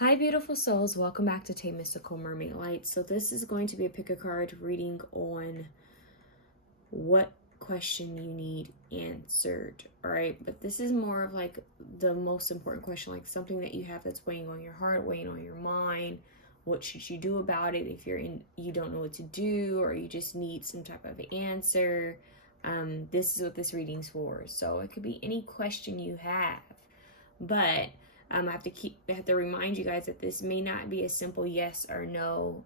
Hi beautiful souls, welcome back to TayMysticalMermaidLight. So this is going to be a pick a card reading on what question you need answered, all right? But this is more of like the most important question, like something that you have that's weighing on your heart, weighing on your mind. What should you do about it if you don't know what to do, or you just need some type of answer? This is what this reading's for. So it could be any question you have, but I have to remind you guys that this may not be a simple yes or no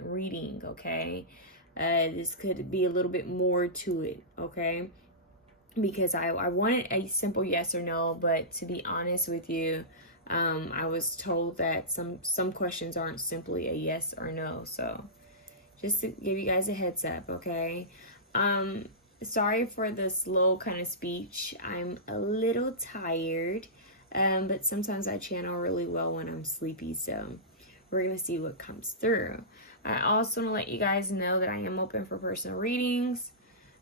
reading, okay? This could be a little bit more to it, okay? Because I wanted a simple yes or no, but to be honest with you, I was told that some questions aren't simply a yes or no. So just to give you guys a heads up, okay? Sorry for the slow kind of speech. I'm a little tired. But sometimes I channel really well when I'm sleepy, so we're going to see what comes through. I also want to let you guys know that I am open for personal readings.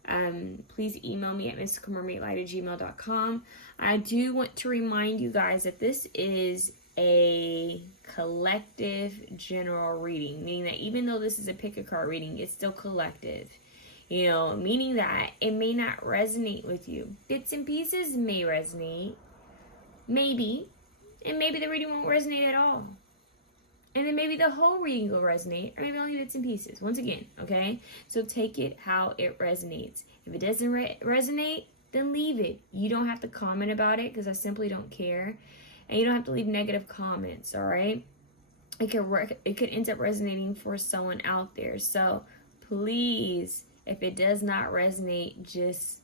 Please email me at MysticalMermaidLight@gmail.com. I do want to remind you guys that this is a collective general reading, meaning that even though this is a pick a card reading, it's still collective. You know, meaning that it may not resonate with you. Bits and pieces may resonate. Maybe. And maybe the reading won't resonate at all. And then maybe the whole reading will resonate, or maybe only bits and pieces. Once again, okay? So take it how it resonates. If it doesn't resonate, then leave it. You don't have to comment about it because I simply don't care. And you don't have to leave negative comments, all right? It could end up resonating for someone out there. So please, if it does not resonate, just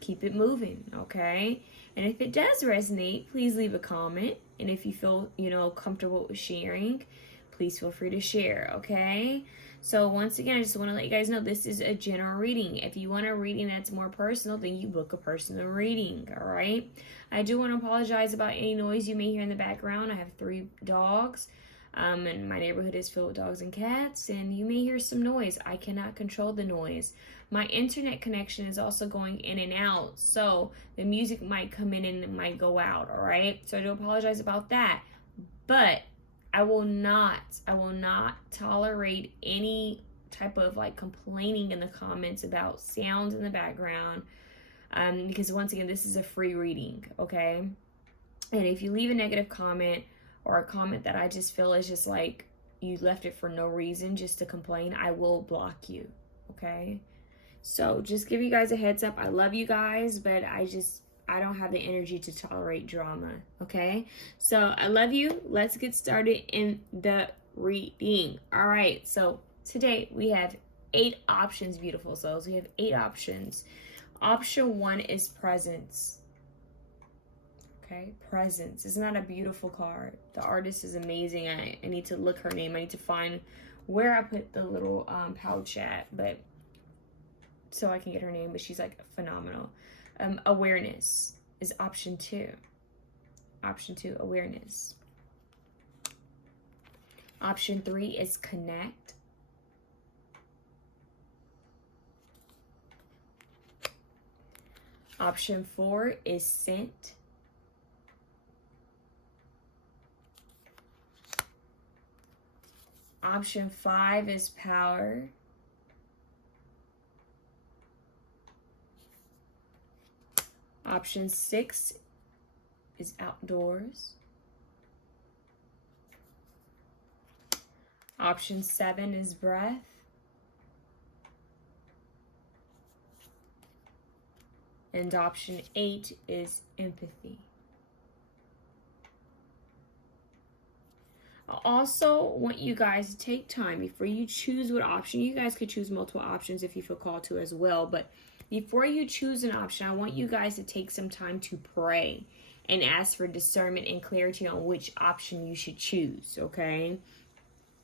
keep it moving, okay? And if it does resonate, please leave a comment. And if you feel, comfortable with sharing, please feel free to share, okay? So once again, I just want to let you guys know this is a general reading. If you want a reading that's more personal, then you book a personal reading, all right? I do want to apologize about any noise you may hear in the background. I have 3 dogs. And my neighborhood is filled with dogs and cats, and you may hear some noise. I cannot control the noise. My internet connection is also going in and out, so the music might come in and it might go out, all right? So I do apologize about that. But I will not tolerate any type of like complaining in the comments about sounds in the background, because once again, this is a free reading, okay? And if you leave a negative comment, or a comment that I just feel is just like you left it for no reason just to complain, I will block you, okay? So just give you guys a heads up. I love you guys, but I don't have the energy to tolerate drama, okay? So I love you. Let's get started in the reading. All right, so today we have 8 options, beautiful souls. We have 8 options. Option 1 is presence. Okay, presence. Isn't that a beautiful card? The artist is amazing. I need to look her name. I need to find where I put the little pouch at, but so I can get her name, but she's like phenomenal. Awareness is option 2. Option 2, awareness. Option 3 is connect. Option 4 is scent. Option 5 is power. Option 6 is outdoors. Option 7 is breath. And option 8 is empathy. I also want you guys to take time before you choose what option. You guys could choose multiple options if you feel called to as well. But before you choose an option, I want you guys to take some time to pray and ask for discernment and clarity on which option you should choose, okay?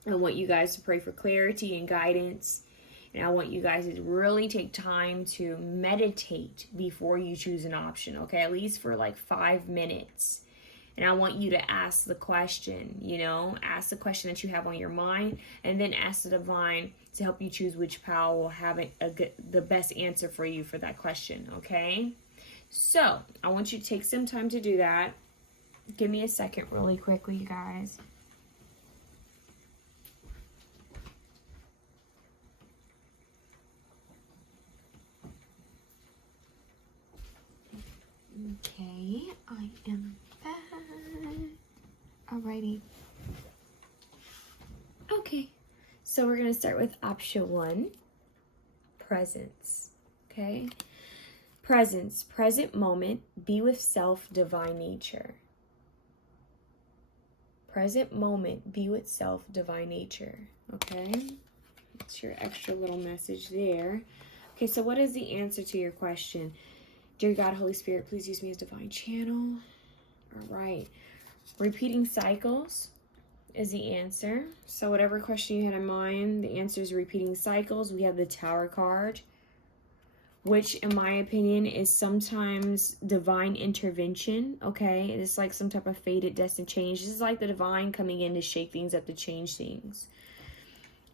I want you guys to pray for clarity and guidance. And I want you guys to really take time to meditate before you choose an option, okay? At least for like 5 minutes. And I want you to ask the question, ask the question that you have on your mind, and then ask the divine to help you choose which power will have the best answer for you for that question, okay? So I want you to take some time to do that. Give me a second really quickly, you guys. Okay, I am back. Alrighty. Okay, so we're going to start with option 1, presence. Okay, presence, present moment, be with self, divine nature. Present moment, be with self, divine nature. Okay, that's your extra little message there. Okay, so what is the answer to your question? Dear God, Holy Spirit, please use me as divine channel. All right. Repeating cycles is the answer. So whatever question you had in mind, the answer is repeating cycles. We have the Tower card, which in my opinion is sometimes divine intervention. Okay, it's like some type of fated destined change. This is like the divine coming in to shake things up, to change things.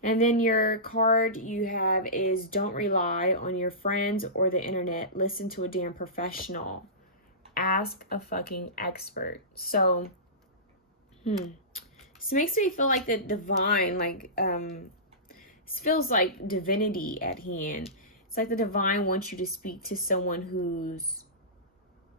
And then your card you have is don't rely on your friends or the internet. Listen to a damn professional. Ask a fucking expert. So, this makes me feel like the divine, like, this feels like divinity at hand. It's like the divine wants you to speak to someone who's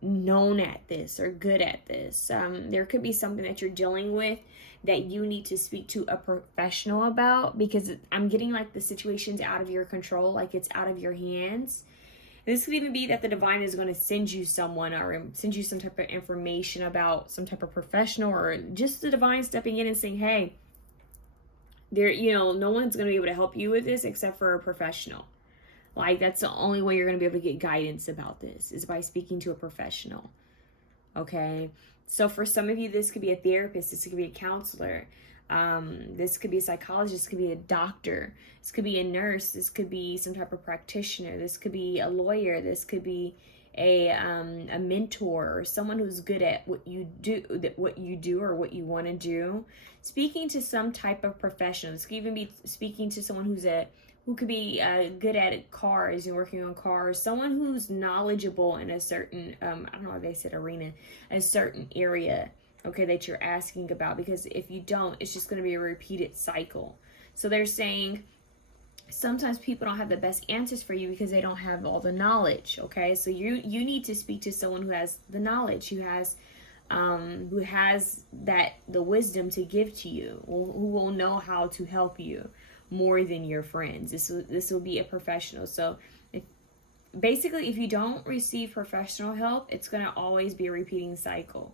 known at this or good at this. There could be something that you're dealing with that you need to speak to a professional about, because I'm getting like the situation's out of your control, like it's out of your hands. This could even be that the divine is going to send you someone or send you some type of information about some type of professional, or just the divine stepping in and saying, hey, there, no one's going to be able to help you with this except for a professional. Like, that's the only way you're going to be able to get guidance about this, is by speaking to a professional. Okay? So for some of you, this could be a therapist. This could be a counselor. This could be a psychologist. This could be a doctor. This could be a nurse. This could be some type of practitioner. This could be a lawyer. This could be a mentor, or someone who's good at what you do or what you want to do. Speaking to some type of professional. This could even be speaking to someone who could be good at cars and working on cars. Someone who's knowledgeable in a certain, I don't know if they said arena, a certain area, okay, that you're asking about. Because if you don't, it's just going to be a repeated cycle. So they're saying sometimes people don't have the best answers for you because they don't have all the knowledge, okay? So you need to speak to someone who has the knowledge, who has that the wisdom to give to you, who will know how to help you more than your friends. This will be a professional. So if you don't receive professional help, it's going to always be a repeating cycle.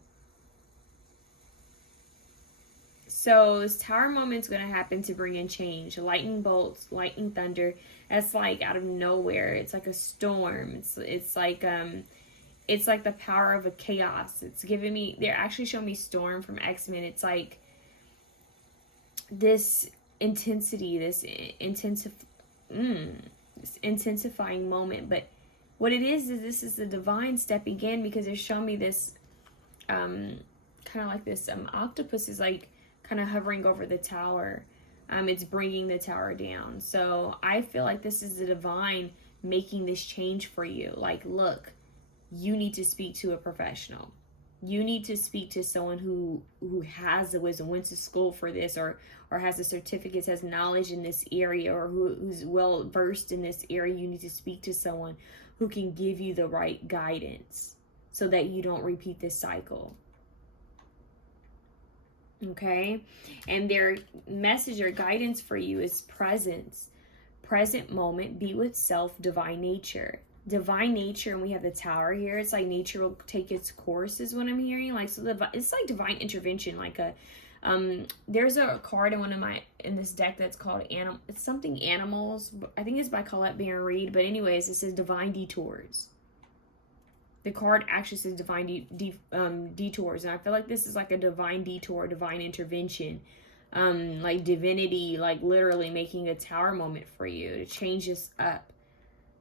So this Tower moment's going to happen to bring in change. Lightning bolts, lightning thunder. That's like out of nowhere. It's like a storm. It's like the power of a chaos. It's giving me, they're actually showing me Storm from X-Men. It's like this intensity, this intensifying moment. But what it is this is the divine stepping in, because they're showing me this kind of like this octopus is like kind of hovering over the tower. It's bringing the tower down. So I feel like this is the divine making this change for you. Like, look, you need to speak to a professional. You need to speak to someone who has the wisdom, went to school for this, or has the certificates, has knowledge in this area, or who's well versed in this area. You need to speak to someone who can give you the right guidance so that you don't repeat this cycle. Okay? And their message or guidance for you is presence. Present moment, be with self, divine nature. Divine nature, and we have the Tower here. It's like nature will take its course is what I'm hearing. Like, so it's like divine intervention. Like there's a card in this deck that's called it's something animals. I think it's by Colette Baron Reed. But anyways, it says divine detours. The card actually says divine detours, and I feel like this is like a divine detour, divine intervention, like divinity, like literally making a Tower moment for you to change this up.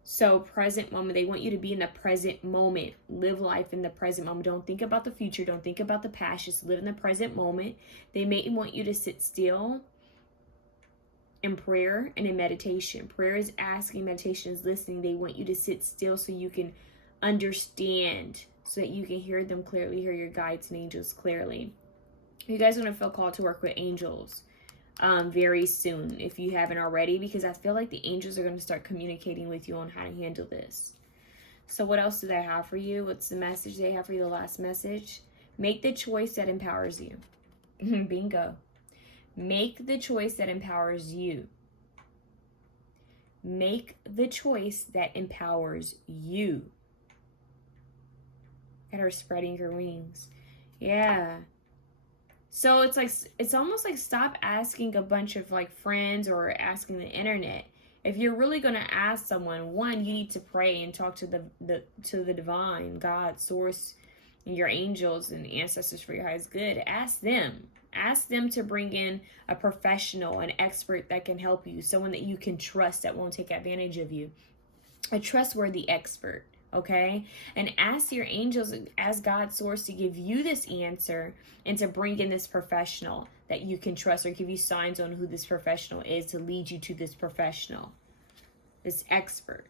So present moment, they want you to be in the present moment. Live life in the present moment. Don't think about the future. Don't think about the past. Just live in the present moment. They may want you to sit still in prayer and in meditation. Prayer is asking, meditation is listening. They want you to sit still so you can understand, so that you can hear them clearly, hear your guides and angels clearly. You guys are going to feel called to work with angels very soon, if you haven't already, because I feel like the angels are going to start communicating with you on how to handle this. So what else do they have for you? What's the message they have for you, the last message? Make the choice that empowers you. Bingo. Make the choice that empowers you. Make the choice that empowers you. At her spreading her wings. Yeah. So it's like, it's almost like stop asking a bunch of like friends or asking the internet. If you're really going to ask someone, one, you need to pray and talk to the divine, God, source, and your angels and ancestors for your highest good. Ask them. Ask them to bring in a professional, an expert that can help you, someone that you can trust that won't take advantage of you. A trustworthy expert, okay? And ask your angels, as God's source, to give you this answer and to bring in this professional that you can trust, or give you signs on who this professional is to lead you to this professional, this expert.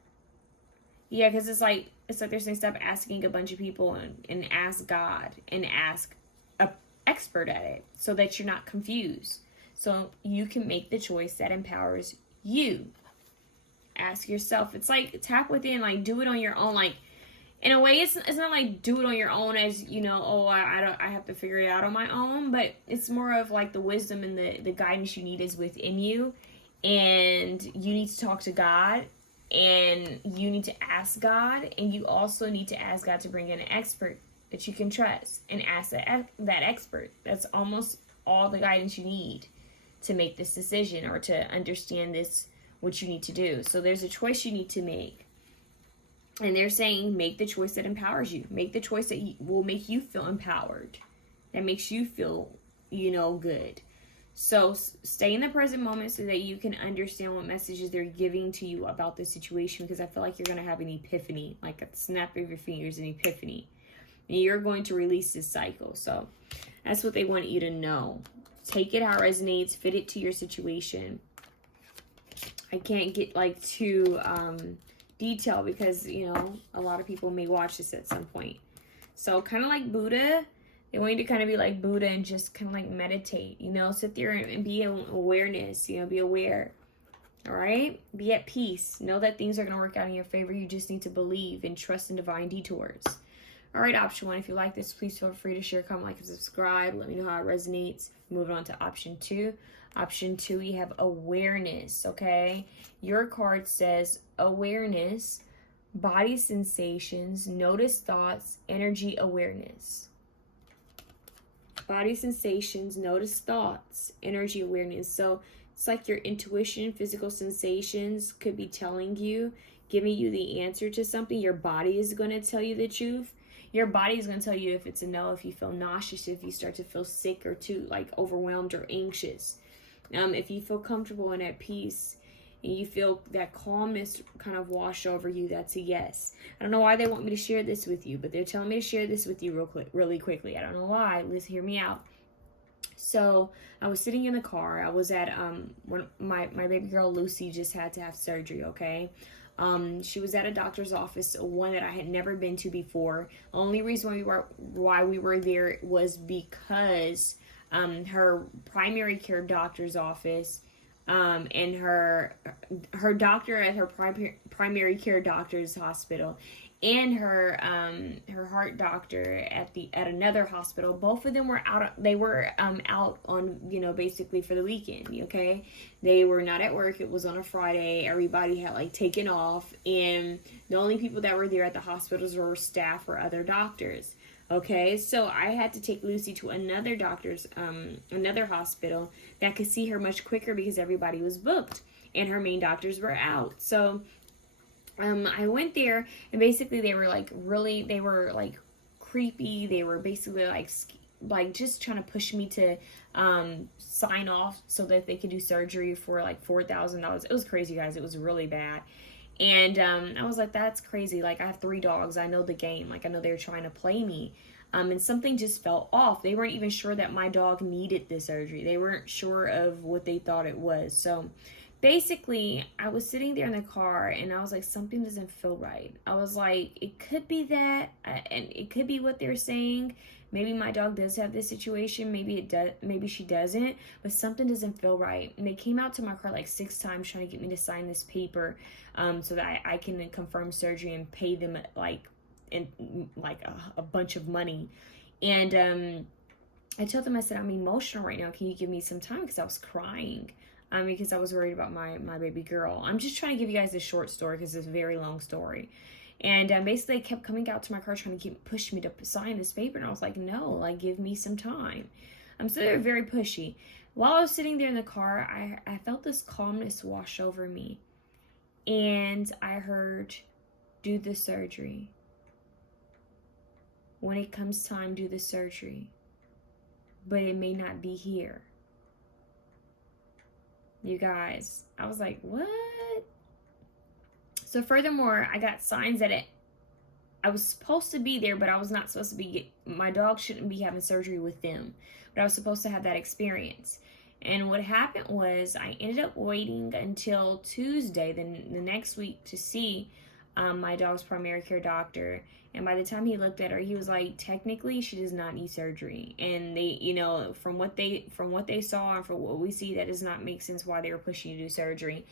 Yeah, because it's like they're saying stop asking a bunch of people and ask God and ask a expert at it so that you're not confused. So you can make the choice that empowers you. Ask yourself. It's like tap within, like do it on your own. Like in a way, it's not like do it on your own as, you know, oh, I have to figure it out on my own, but it's more of like the wisdom and the guidance you need is within you, and you need to talk to God, and you need to ask God, and you also need to ask God to bring in an expert that you can trust, and ask that expert. That's almost all the guidance you need to make this decision or to understand this, what you need to do. So there's a choice you need to make. And they're saying make the choice that empowers you. Make the choice that will make you feel empowered. That makes you feel, you know, good. So stay in the present moment so that you can understand what messages they're giving to you about the situation, because I feel like you're going to have an epiphany, like a snap of your fingers, an epiphany. And you're going to release this cycle. So that's what they want you to know. Take it how it resonates. Fit it to your situation. I can't get like too detail because, you know, a lot of people may watch this at some point. So kind of like Buddha, they want you to kind of be like Buddha and just kind of like meditate, you know, sit there and be in awareness, you know, be aware. All right, be at peace. Know that things are going to work out in your favor. You just need to believe and trust in divine detours. All right, option one, if you like this, please feel free to share, comment, like, and subscribe. Let me know how it resonates. Moving on to option two. Option two, we have awareness, okay? Your card says awareness, body sensations, notice thoughts, energy awareness. Body sensations, notice thoughts, energy awareness. So it's like your intuition, physical sensations could be telling you, giving you the answer to something. Your body is going to tell you the truth. Your body is going to tell you if it's a no, if you feel nauseous, if you start to feel sick or too like overwhelmed or anxious. If you feel comfortable and at peace and you feel that calmness kind of wash over you, that's a yes. I don't know why they want me to share this with you, but they're telling me to share this with you really quickly. I don't know why. Let's hear me out. So I was sitting in the car. I was at when my baby girl Lucy just had to have surgery, okay? She was at a doctor's office, one that I had never been to before. The only reason why we were there was because her primary care doctor's office and her doctor at her primary care doctor's hospital and her heart doctor at another hospital, both of them were out. They were out on, you know, basically for the weekend. Okay, they were not at work. It was on a Friday. Everybody had like taken off, and the only people that were there at the hospitals were staff or other doctors. Okay, so I had to take Lucy to another hospital that could see her much quicker because everybody was booked and her main doctors were out. So I went there, and basically they were creepy. They were basically like just trying to push me to sign off so that they could do surgery for like $4,000. It was crazy, guys. It was really bad. And I was like, that's crazy. Like, I have 3 dogs. I know the game. Like, I know they're trying to play me. And something just felt off. They weren't even sure that my dog needed this surgery. They weren't sure of what they thought it was. So basically, I was sitting there in the car, and I was like, something doesn't feel right. I was like, it could be that, and it could be what they're saying. maybe my dog does have this situation, maybe it does, maybe she doesn't, but something doesn't feel right. And they came out to my car like 6 times trying to get me to sign this paper, so that I can confirm surgery and pay them like a bunch of money. And I told them, I said, I'm emotional right now. Can you give me some time? Because I was crying. Because I was worried about my baby girl. I'm just trying to give you guys a short story because it's a very long story. And basically, they kept coming out to my car trying to push me to sign this paper. And I was like, no, like, give me some time. So they were very pushy. While I was sitting there in the car, I felt this calmness wash over me. And I heard, do the surgery. When it comes time, do the surgery. But it may not be here. You guys, I was like, what? So furthermore, I got signs that I was supposed to be there, but I was not supposed to be, my dog shouldn't be having surgery with them, but I was supposed to have that experience. And what happened was I ended up waiting until Tuesday, the next week, to see my dog's primary care doctor. And by the time he looked at her, he was like, technically, she does not need surgery. And they, you know, from what they saw and from what we see, that does not make sense why they were pushing you to do surgery.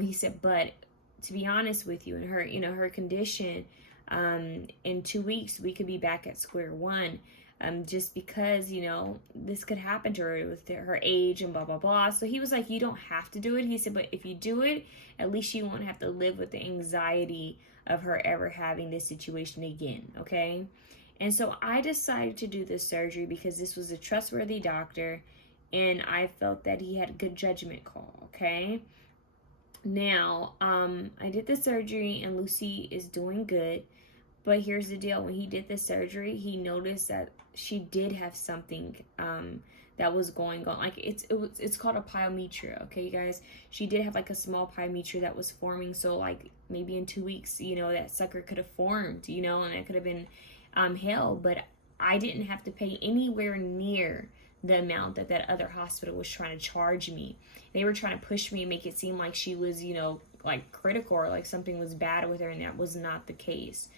He said, but to be honest with you, in her, you know, her condition, in 2 weeks, we could be back at square one. Just because, you know, this could happen to her with her age and blah, blah, blah. So he was like, you don't have to do it. He said, but if you do it, at least you won't have to live with the anxiety of her ever having this situation again, okay? And so I decided to do this surgery because this was a trustworthy doctor, and I felt that he had a good judgment call, okay? Now, I did the surgery, and Lucy is doing good. But here's the deal. When he did the surgery, he noticed that she did have something that was going on. Like, it's called a pyometra, okay, you guys? She did have, like, a small pyometra that was forming. So, like, maybe in 2 weeks, you know, that sucker could have formed, you know, and it could have been hell. But I didn't have to pay anywhere near the amount that other hospital was trying to charge me. They were trying to push me and make it seem like she was, you know, like, critical or like something was bad with her, and that was not the case.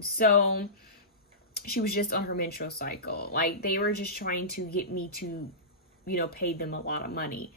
So she was just on her menstrual cycle. Like, they were just trying to get me to, you know, pay them a lot of money.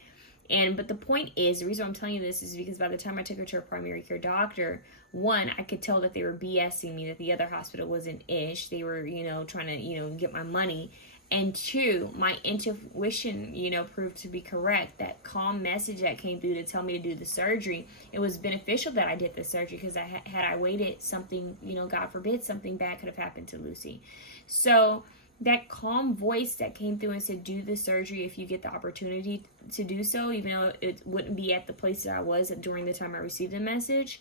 But the point is, the reason I'm telling you this is because by the time I took her to her primary care doctor, one, I could tell that they were BSing me, that the other hospital wasn't ish. They were, you know, trying to, you know, get my money. And two, my intuition, you know, proved to be correct. That calm message that came through to tell me to do the surgery, it was beneficial that I did the surgery, because had I waited, something, you know, God forbid, something bad could have happened to Lucy. So that calm voice that came through and said, do the surgery if you get the opportunity to do so, even though it wouldn't be at the place that I was during the time I received the message,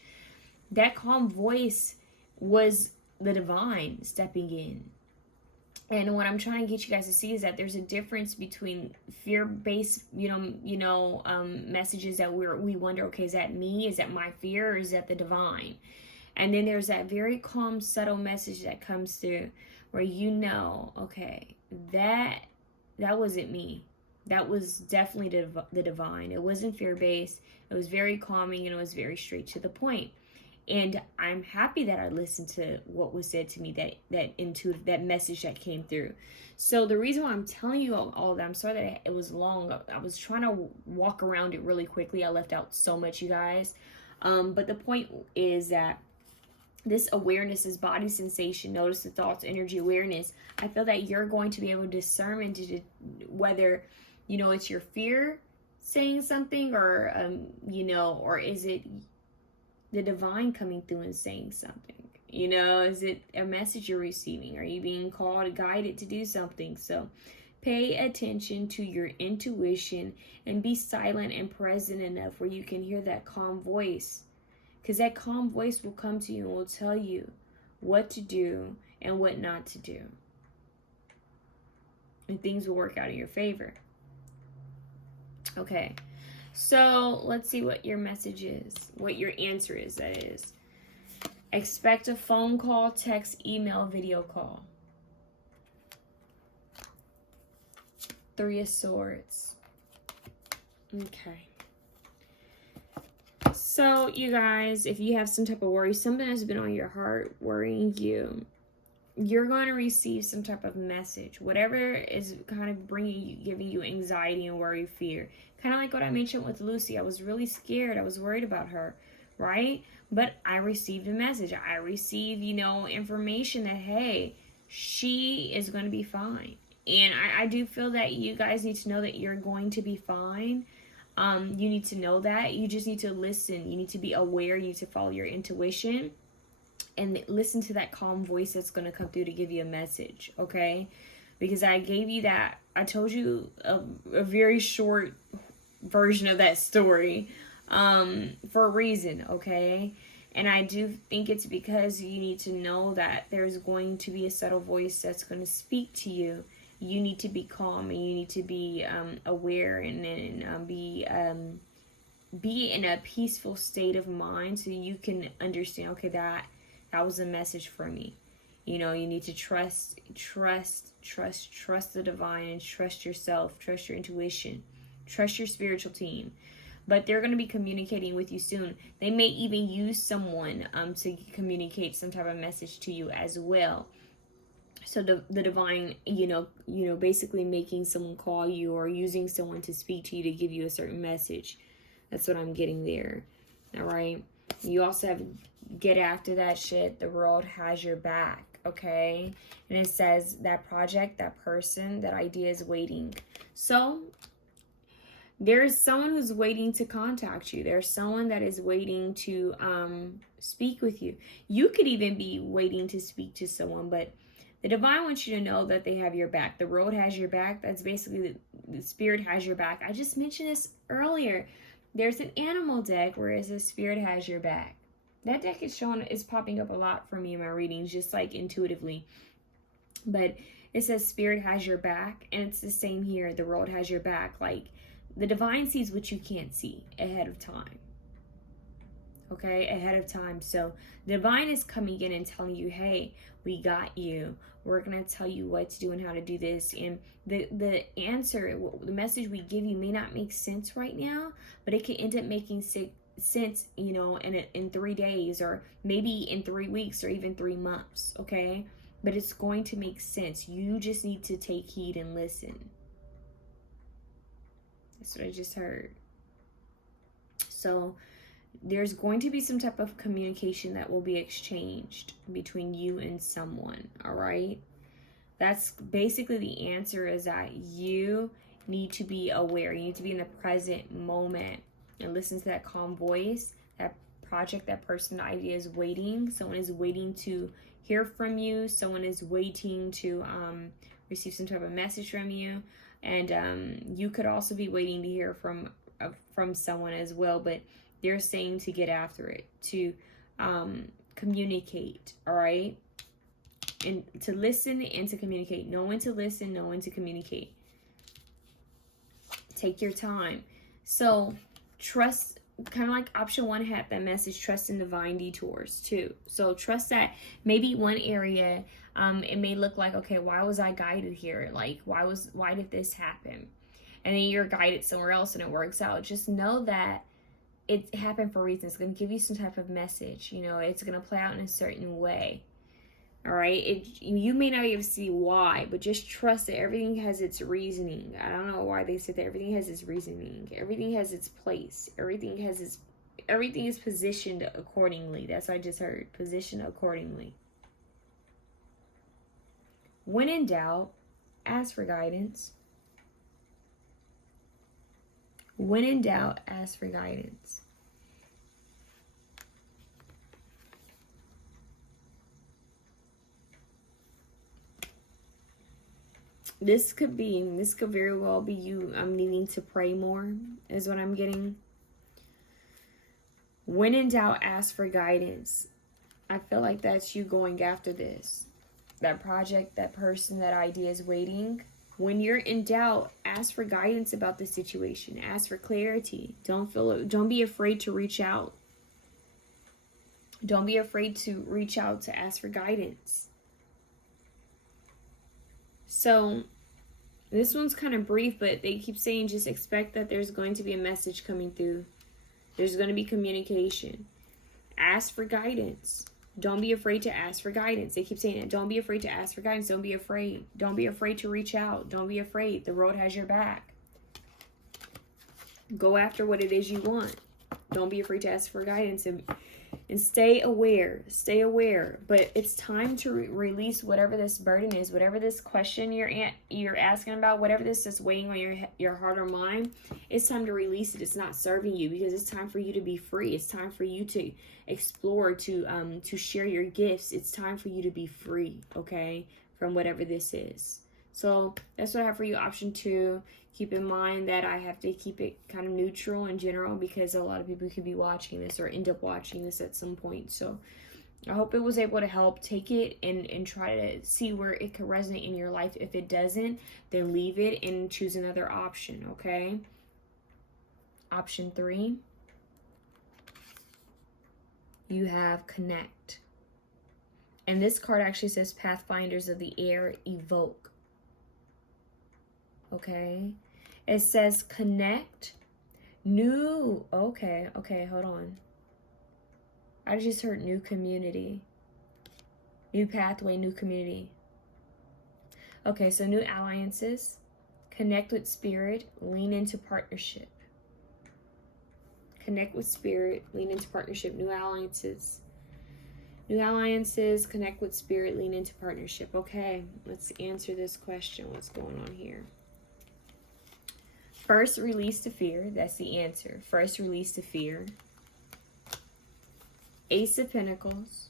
that calm voice was the divine stepping in. And what I'm trying to get you guys to see is that there's a difference between fear-based, messages that we wonder, okay, is that me? Is that my fear? Or is that the divine? And then there's that very calm, subtle message that comes through where you know, okay, that wasn't me. That was definitely the divine. It wasn't fear-based. It was very calming, and it was very straight to the point. And I'm happy that I listened to what was said to me, that intuitive, that message that came through. So the reason why I'm telling you all that, I'm sorry that it was long. I was trying to walk around it really quickly. I left out so much, you guys. But the point is that this awareness, this body sensation, notice the thoughts, energy awareness, I feel that you're going to be able to discern into whether, you know, it's your fear saying something, or, or is it the divine coming through and saying something? You know, is it a message you're receiving? Are you being called, guided to do something? So pay attention to your intuition and be silent and present enough where you can hear that calm voice, because that calm voice will come to you and will tell you what to do and what not to do, and things will work out in your favor. Okay. So let's see what your message is, what your answer is, that is. Expect a phone call, text, email, video call. 3 of Swords. Okay. So, you guys, if you have some type of worry, something has been on your heart worrying you, you're going to receive some type of message, whatever is kind of giving you anxiety and worry, fear. Kind of like what I mentioned with Lucy. I was really scared. I was worried about her, right? But I received a message. I received, information that, hey, she is going to be fine. And I do feel that you guys need to know that you're going to be fine. You need to know that. You just need to listen. You need to be aware. You need to follow your intuition. And listen to that calm voice that's going to come through to give you a message, okay? Because I gave you that. I told you a very short version of that story for a reason, okay? And I do think it's because you need to know that there's going to be a subtle voice that's going to speak to you. You need to be calm, and you need to be aware, and be in a peaceful state of mind so you can understand, okay, that was a message for me. You need to trust the divine, and trust yourself, trust your intuition, trust your spiritual team. But they're going to be communicating with you soon. They may even use someone to communicate some type of message to you as well. So the divine, basically making someone call you or using someone to speak to you to give you a certain message. That's what I'm getting there. All right. You also have get after that shit. The world has your back. Okay. And it says that project, that person, that idea is waiting. So there's someone who's waiting to contact you. There's someone that is waiting to speak with you. You could even be waiting to speak to someone, but the divine wants you to know that they have your back. The road has your back. That's basically the spirit has your back. I just mentioned this earlier. There's an animal deck where it says spirit has your back. That deck is popping up a lot for me in my readings, just like intuitively. But it says spirit has your back, and it's the same here. The road has your back. Like, the divine sees what you can't see ahead of time. Okay, ahead of time. So the divine is coming in and telling you, hey, we got you. We're going to tell you what to do and how to do this. And the answer, the message we give you may not make sense right now, but it can end up making sense, in 3 days, or maybe in 3 weeks, or even 3 months. Okay, but it's going to make sense. You just need to take heed and listen. That's what I just heard. So there's going to be some type of communication that will be exchanged between you and someone, all right? That's basically the answer, is that you need to be aware. You need to be in the present moment and listen to that calm voice. That project, that person, the idea is waiting. Someone is waiting to hear from you. Someone is waiting to receive some type of message from you. And you could also be waiting to hear from someone as well, but they're saying to get after it, to communicate, all right? And to listen and to communicate. Know when to listen, know when to communicate. Take your time. So trust, kind of like option 1 had that message, trust in divine detours too. So trust that maybe one area, it may look like, okay, why was I guided here? Like, why did this happen? And then you're guided somewhere else and it works out. Just know that it happened for a reason. It's going to give you some type of message. It's going to play out in a certain way. All right? You may not be able to see why, but just trust that everything has its reasoning. I don't know why they said that. Everything has its reasoning. Everything has its place. Everything is positioned accordingly. That's what I just heard. Positioned accordingly. When in doubt, ask for guidance. When in doubt, ask for guidance. This could very well be you needing to pray more, is what I'm getting. When in doubt, ask for guidance. I feel like that's you going after this. That project, that person, that idea is waiting. When you're in doubt, ask for guidance about the situation. Ask for clarity. Don't be afraid to reach out. Don't be afraid to reach out to ask for guidance. So this one's kind of brief, but they keep saying just expect that there's going to be a message coming through. There's going to be communication. Ask for guidance. Don't be afraid to ask for guidance. They keep saying it. Don't be afraid to ask for guidance. Don't be afraid. Don't be afraid to reach out. Don't be afraid. The world has your back. Go after what it is you want. Don't be afraid to ask for guidance, and stay aware. Stay aware. But it's time to release whatever this burden is, whatever this question you're asking about, whatever this is weighing on your heart or mind. It's time to release it. It's not serving you, because it's time for you to be free. It's time for you to explore, to share your gifts. It's time for you to be free, okay, from whatever this is. So that's what I have for you. Option 2. Keep in mind that I have to keep it kind of neutral in general, because a lot of people could be watching this or end up watching this at some point. So I hope it was able to help. Take it and try to see where it could resonate in your life. If it doesn't, then leave it and choose another option, okay? Option 3. You have connect. And this card actually says Pathfinders of the Air, evoke. Okay? It says connect, new, okay, hold on. I just heard new community, new pathway, new community. Okay, so new alliances, connect with spirit, lean into partnership. Connect with spirit, lean into partnership, new alliances. New alliances, connect with spirit, lean into partnership. Okay, let's answer this question. What's going on here? First, release the fear. That's the answer. First, release the fear. Ace of Pentacles.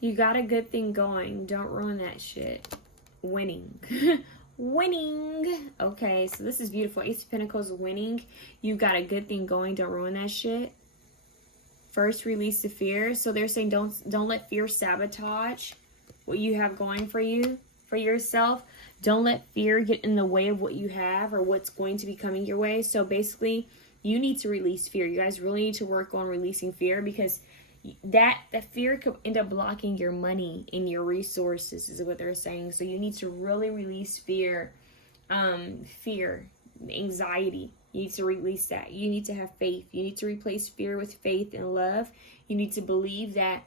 You got a good thing going. Don't ruin that shit. Winning. Winning. Okay, so this is beautiful. Ace of Pentacles, winning. You got a good thing going. Don't ruin that shit. First, release the fear. So they're saying don't let fear sabotage what you have going for you, for yourself. Don't let fear get in the way of what you have or what's going to be coming your way. So basically, you need to release fear. You guys really need to work on releasing fear, because that fear could end up blocking your money and your resources, is what they're saying. So you need to really release fear, anxiety. You need to release that. You need to have faith. You need to replace fear with faith and love. You need to believe that.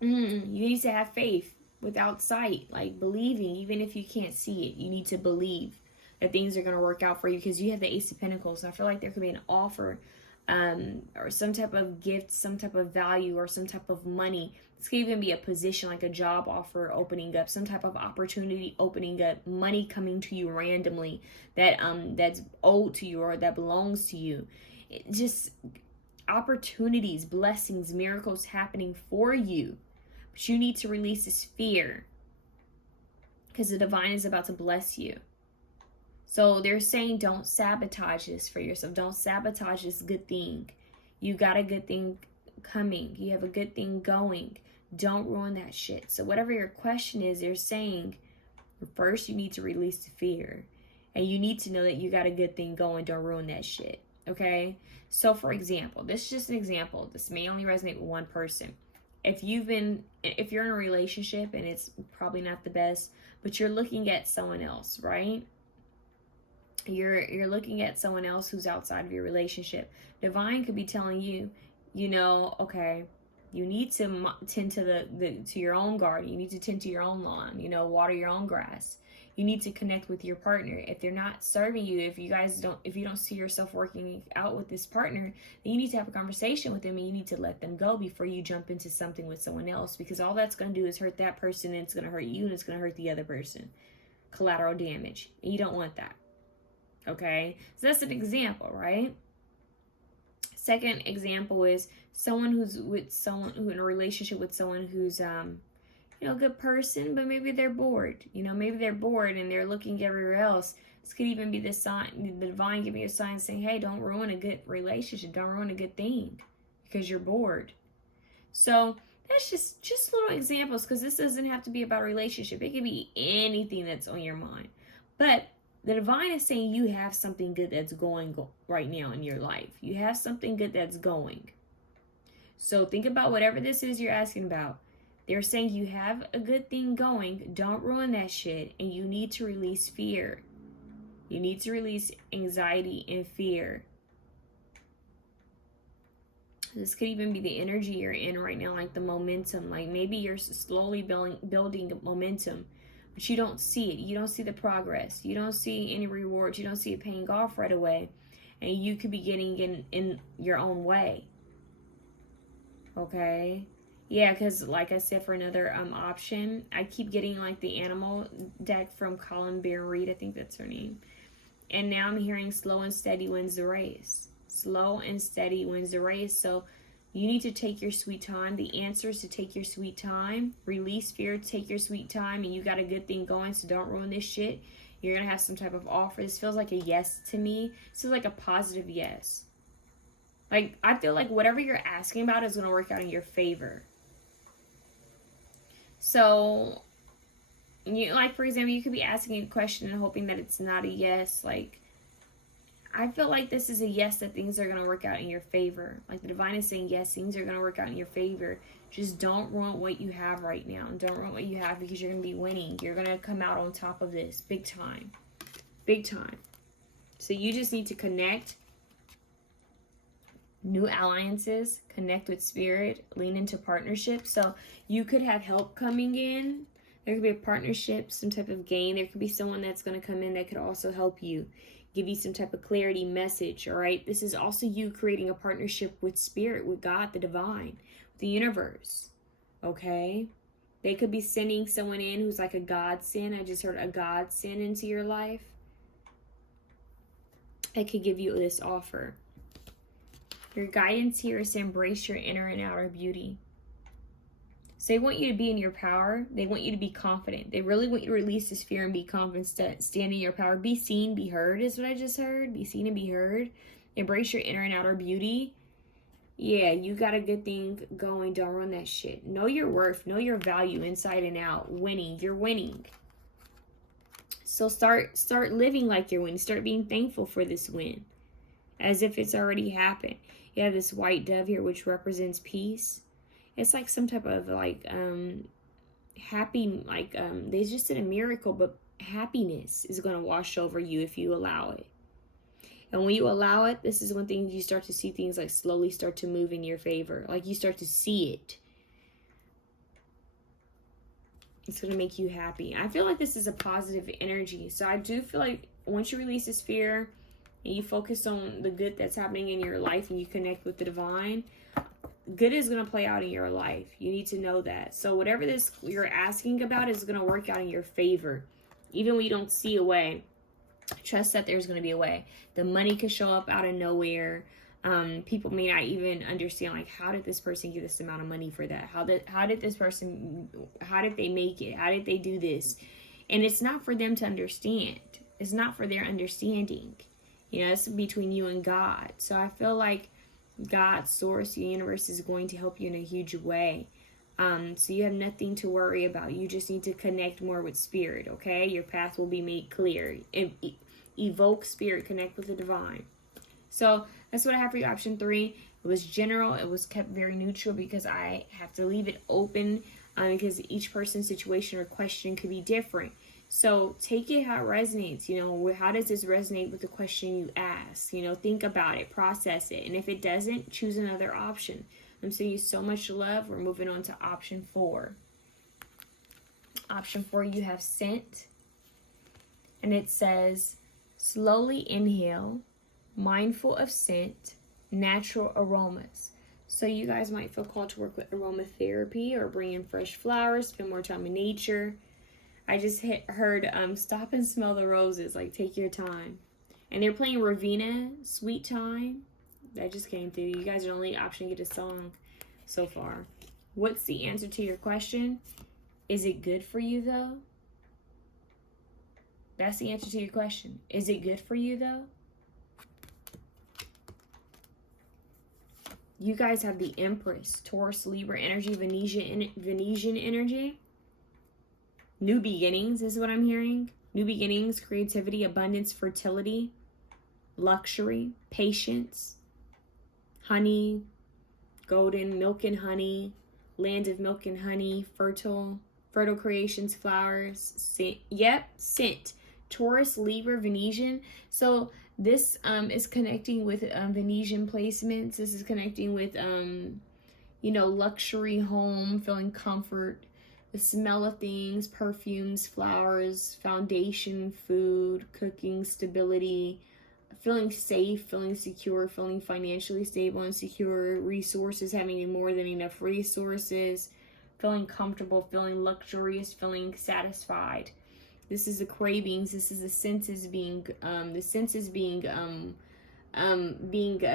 You need to have faith without sight, like believing, even if you can't see it. You need to believe that things are going to work out for you, because you have the Ace of Pentacles. So I feel like there could be an offer, or some type of gift, some type of value, or some type of money. This could even be a position, like a job offer opening up, some type of opportunity opening up, money coming to you randomly that that's owed to you or that belongs to you. It just opportunities, blessings, miracles happening for you. But you need to release this fear, because the divine is about to bless you. So they're saying don't sabotage this for yourself. Don't sabotage this good thing. You got a good thing coming. You have a good thing going. Don't ruin that shit. So whatever your question is, they're saying first you need to release the fear. And you need to know that you got a good thing going. Don't ruin that shit. Okay? So for example, this is just an example. This may only resonate with one person. If you're in a relationship and it's probably not the best, but you're looking at someone else, right? You're looking at someone else who's outside of your relationship. Divine could be telling you, okay, you need to tend to your own garden. You need to tend to your own lawn. Water your own grass. You need to connect with your partner. If they're not serving you, if you don't see yourself working out with this partner, then you need to have a conversation with them, and you need to let them go before you jump into something with someone else, because all that's going to do is hurt that person, and it's going to hurt you, and it's going to hurt the other person. Collateral damage. And you don't want that. Okay? So that's an example, right? Second example is someone who's in a relationship with someone who's a good person, but maybe they're bored. Maybe they're bored and they're looking everywhere else. This could even be the sign, the divine giving you a sign saying, hey, don't ruin a good relationship. Don't ruin a good thing because you're bored. So that's just little examples, because this doesn't have to be about a relationship. It could be anything that's on your mind. But the divine is saying you have something good that's going right now in your life. You have something good that's going. So think about whatever this is you're asking about. They're saying you have a good thing going. Don't ruin that shit. And you need to release fear. You need to release anxiety and fear. This could even be the energy you're in right now, like the momentum. Like maybe you're slowly building momentum, but you don't see it. You don't see the progress. You don't see any rewards. You don't see it paying off right away. And you could be getting in your own way. Okay? Yeah, because like I said, for another option, I keep getting like the animal deck from Colin Bear Reed. I think that's her name. And now I'm hearing slow and steady wins the race. Slow and steady wins the race. So you need to take your sweet time. The answer is to take your sweet time. Release fear, take your sweet time, and you got a good thing going, so don't ruin this shit. You're going to have some type of offer. This feels like a yes to me. This feels like a positive yes. Like, I feel like whatever you're asking about is going to work out in your favor. So, like, for example, you could be asking a question and hoping that it's not a yes. Like, I feel like this is a yes, that things are going to work out in your favor. Like the divine is saying, yes, things are going to work out in your favor. Just don't ruin what you have right now. And don't ruin what you have, because you're going to be winning. You're going to come out on top of this. Big time. Big time. So you just need to connect. New alliances. Connect with spirit. Lean into partnership. So you could have help coming in. There could be a partnership, some type of gain. There could be someone that's going to come in that could also help you. Give you some type of clarity message, all right? This is also you creating a partnership with spirit, with God, the divine, the universe, okay? They could be sending someone in who's like a godsend. I just heard a godsend into your life. It could give you this offer. Your guidance here is to embrace your inner and outer beauty. So they want you to be in your power. They want you to be confident. They really want you to release this fear and be confident, stand in your power. Be seen, be heard is what I just heard. Be seen and be heard. Embrace your inner and outer beauty. Yeah, you got a good thing going. Don't run that shit. Know your worth. Know your value inside and out. Winning. You're winning. So start living like you're winning. Start being thankful for this win, as if it's already happened. You have this white dove here, which represents peace. It's like some type of like happy, like they just did a miracle, but happiness is going to wash over you if you allow it. And when you allow it, this is when things, you start to see things like slowly start to move in your favor. Like you start to see it. It's going to make you happy. I feel like this is a positive energy. So I do feel like once you release this fear and you focus on the good that's happening in your life and you connect with the divine, good is going to play out in your life. You need to know that. So whatever this you're asking about is going to work out in your favor. Even when you don't see a way, trust that there's going to be a way. The money could show up out of nowhere. People may not even understand, like, how did this person get this amount of money for that? How did they make it? How did they do this? And it's not for them to understand. It's not for their understanding. You know, it's between you and God. So I feel like God, source, the universe is going to help you in a huge way. So you have nothing to worry about. You just need to connect more with spirit, okay? Your path will be made clear. Evoke spirit, connect with the divine. So that's what I have for you, option 3. It was general. It was kept very neutral because I have to leave it open because each person's situation or question could be different. So take it how it resonates. You know, how does this resonate with the question you ask? You know, think about it, process it. And if it doesn't, choose another option. I'm sending you so much love. We're moving on to option 4. Option 4, you have scent. And it says, slowly inhale, mindful of scent, natural aromas. So you guys might feel called to work with aromatherapy or bring in fresh flowers, spend more time in nature. I just heard stop and smell the roses, like take your time. And they're playing Ravina, Sweet Time. That just came through. You guys are the only option to get a song so far. What's the answer to your question? Is it good for you though? That's the answer to your question. Is it good for you though? You guys have the Empress, Taurus, Libra energy, Venetian energy. New beginnings is what I'm hearing. New beginnings, creativity, abundance, fertility, luxury, patience, honey, golden, milk and honey, land of milk and honey, fertile creations, flowers, scent. Yep, scent. Taurus, Libra, Venetian. So this is connecting with Venetian placements. This is connecting with, you know, luxury home, feeling comfort, the smell of things, perfumes, flowers, foundation, food, cooking, stability, feeling safe, feeling secure, feeling financially stable and secure, resources, having more than enough resources, feeling comfortable, feeling luxurious, feeling satisfied. This is the cravings. This is the senses being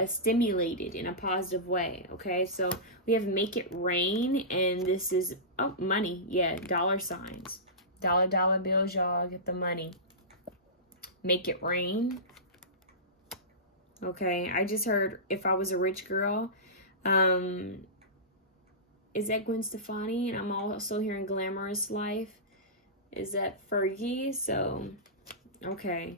stimulated in a positive way. Okay, so we have make it rain, and this is money. Yeah, dollar signs, dollar bills, y'all. Get the money. Make it rain. Okay, I just heard If I Was a Rich Girl. Is that Gwen Stefani? And I'm also hearing Glamorous Life. Is that Fergie? So, okay.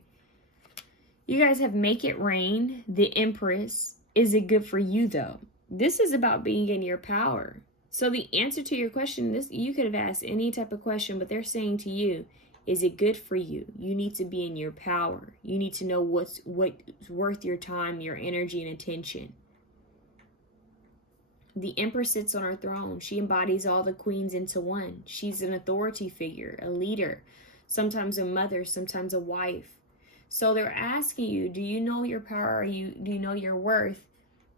You guys have Make It Rain, the Empress. Is it good for you, though? This is about being in your power. So the answer to your question, this you could have asked any type of question, but they're saying to you, is it good for you? You need to be in your power. You need to know what's worth your time, your energy, and attention. The Empress sits on her throne. She embodies all the queens into one. She's an authority figure, a leader, sometimes a mother, sometimes a wife. So they're asking you, do you know your power? Do you know your worth?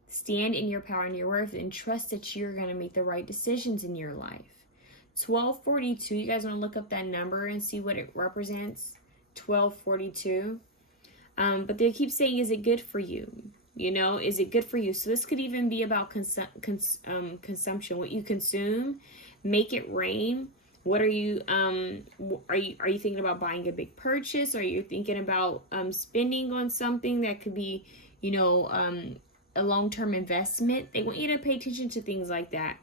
Stand in your power and your worth and trust that you're going to make the right decisions in your life. 1242, you guys want to look up that number and see what it represents? 1242. But they keep saying, is it good for you? You know, is it good for you? So this could even be about consumption, what you consume. Make it rain. What are you thinking about buying a big purchase? Are you thinking about spending on something that could be, you know, a long-term investment? They want you to pay attention to things like that.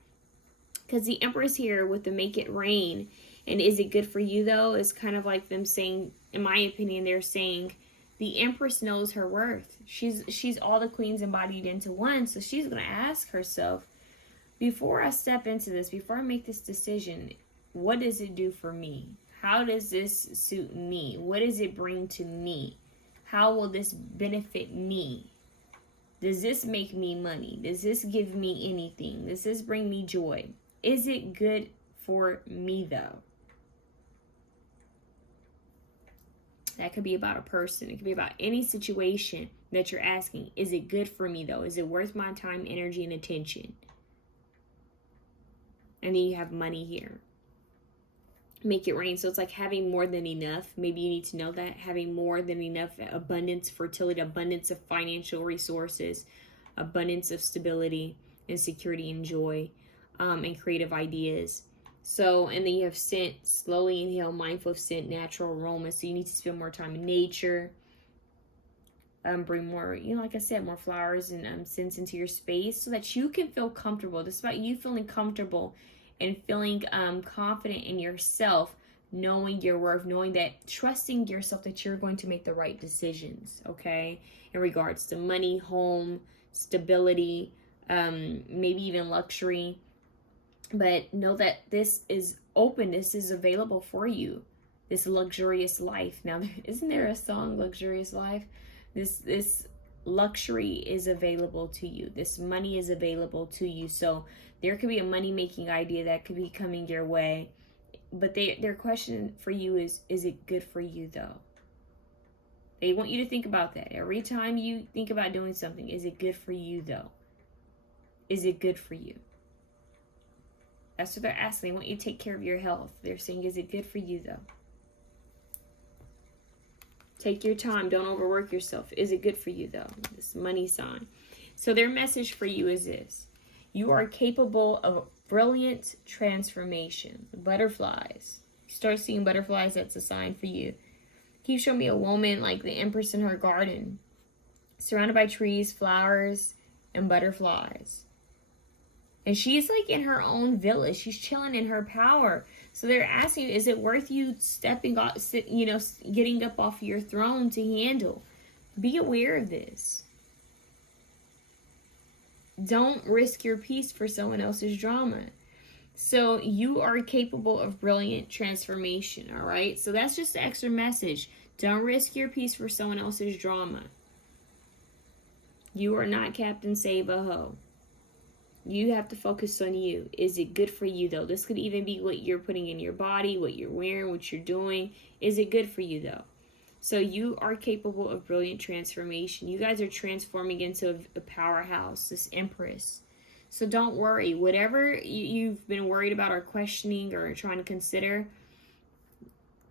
Because the Empress here with the Make It Rain and is it good for you, though, is kind of like them saying, in my opinion, they're saying the Empress knows her worth. She's all the queens embodied into one. So she's going to ask herself, before I step into this, before I make this decision, what does it do for me? How does this suit me? What does it bring to me? How will this benefit me? Does this make me money? Does this give me anything? Does this bring me joy? Is it good for me, though? That could be about a person. It could be about any situation that you're asking. Is it good for me, though? Is it worth my time, energy, and attention? And then you have money here. Make it rain. So it's like having more than enough. Maybe you need to know that. Having more than enough. Abundance, fertility, abundance of financial resources, abundance of stability and security and joy, and creative ideas. So, and then you have scent. Slowly inhale, mindful of scent, natural aroma. So you need to spend more time in nature. Bring more, you know, like I said, more flowers and scents into your space so that you can feel comfortable. This is about you feeling comfortable and feeling confident in yourself, knowing your worth, knowing that, trusting yourself that you're going to make the right decisions, okay? In regards to money, home, stability, maybe even luxury. But know that this is open, this is available for you, this luxurious life. Now, isn't there a song, Luxurious Life? This luxury is available to you. This money is available to you. So there could be a money-making idea that could be coming your way. But their question for you is it good for you, though? They want you to think about that. Every time you think about doing something, is it good for you, though? Is it good for you? That's what they're asking. They want you to take care of your health. They're saying, is it good for you, though? Take your time. Don't overwork yourself. Is it good for you, though? This money sign. So their message for you is this. You are capable of brilliant transformation. Butterflies. You start seeing butterflies, that's a sign for you. Keep showing me a woman like the Empress in her garden, surrounded by trees, flowers, and butterflies. And she's like in her own village. She's chilling in her power. So they're asking you, is it worth you stepping off, getting up off your throne to handle? Be aware of this. Don't risk your peace for someone else's drama. So you are capable of brilliant transformation, all right? So that's just the extra message. Don't risk your peace for someone else's drama. You are not Captain Save-A-Ho. You have to focus on you. Is it good for you, though? This could even be what you're putting in your body, what you're wearing, what you're doing. Is it good for you, though? So you are capable of brilliant transformation. You guys are transforming into a powerhouse, this empress. So don't worry. Whatever you've been worried about or questioning or trying to consider,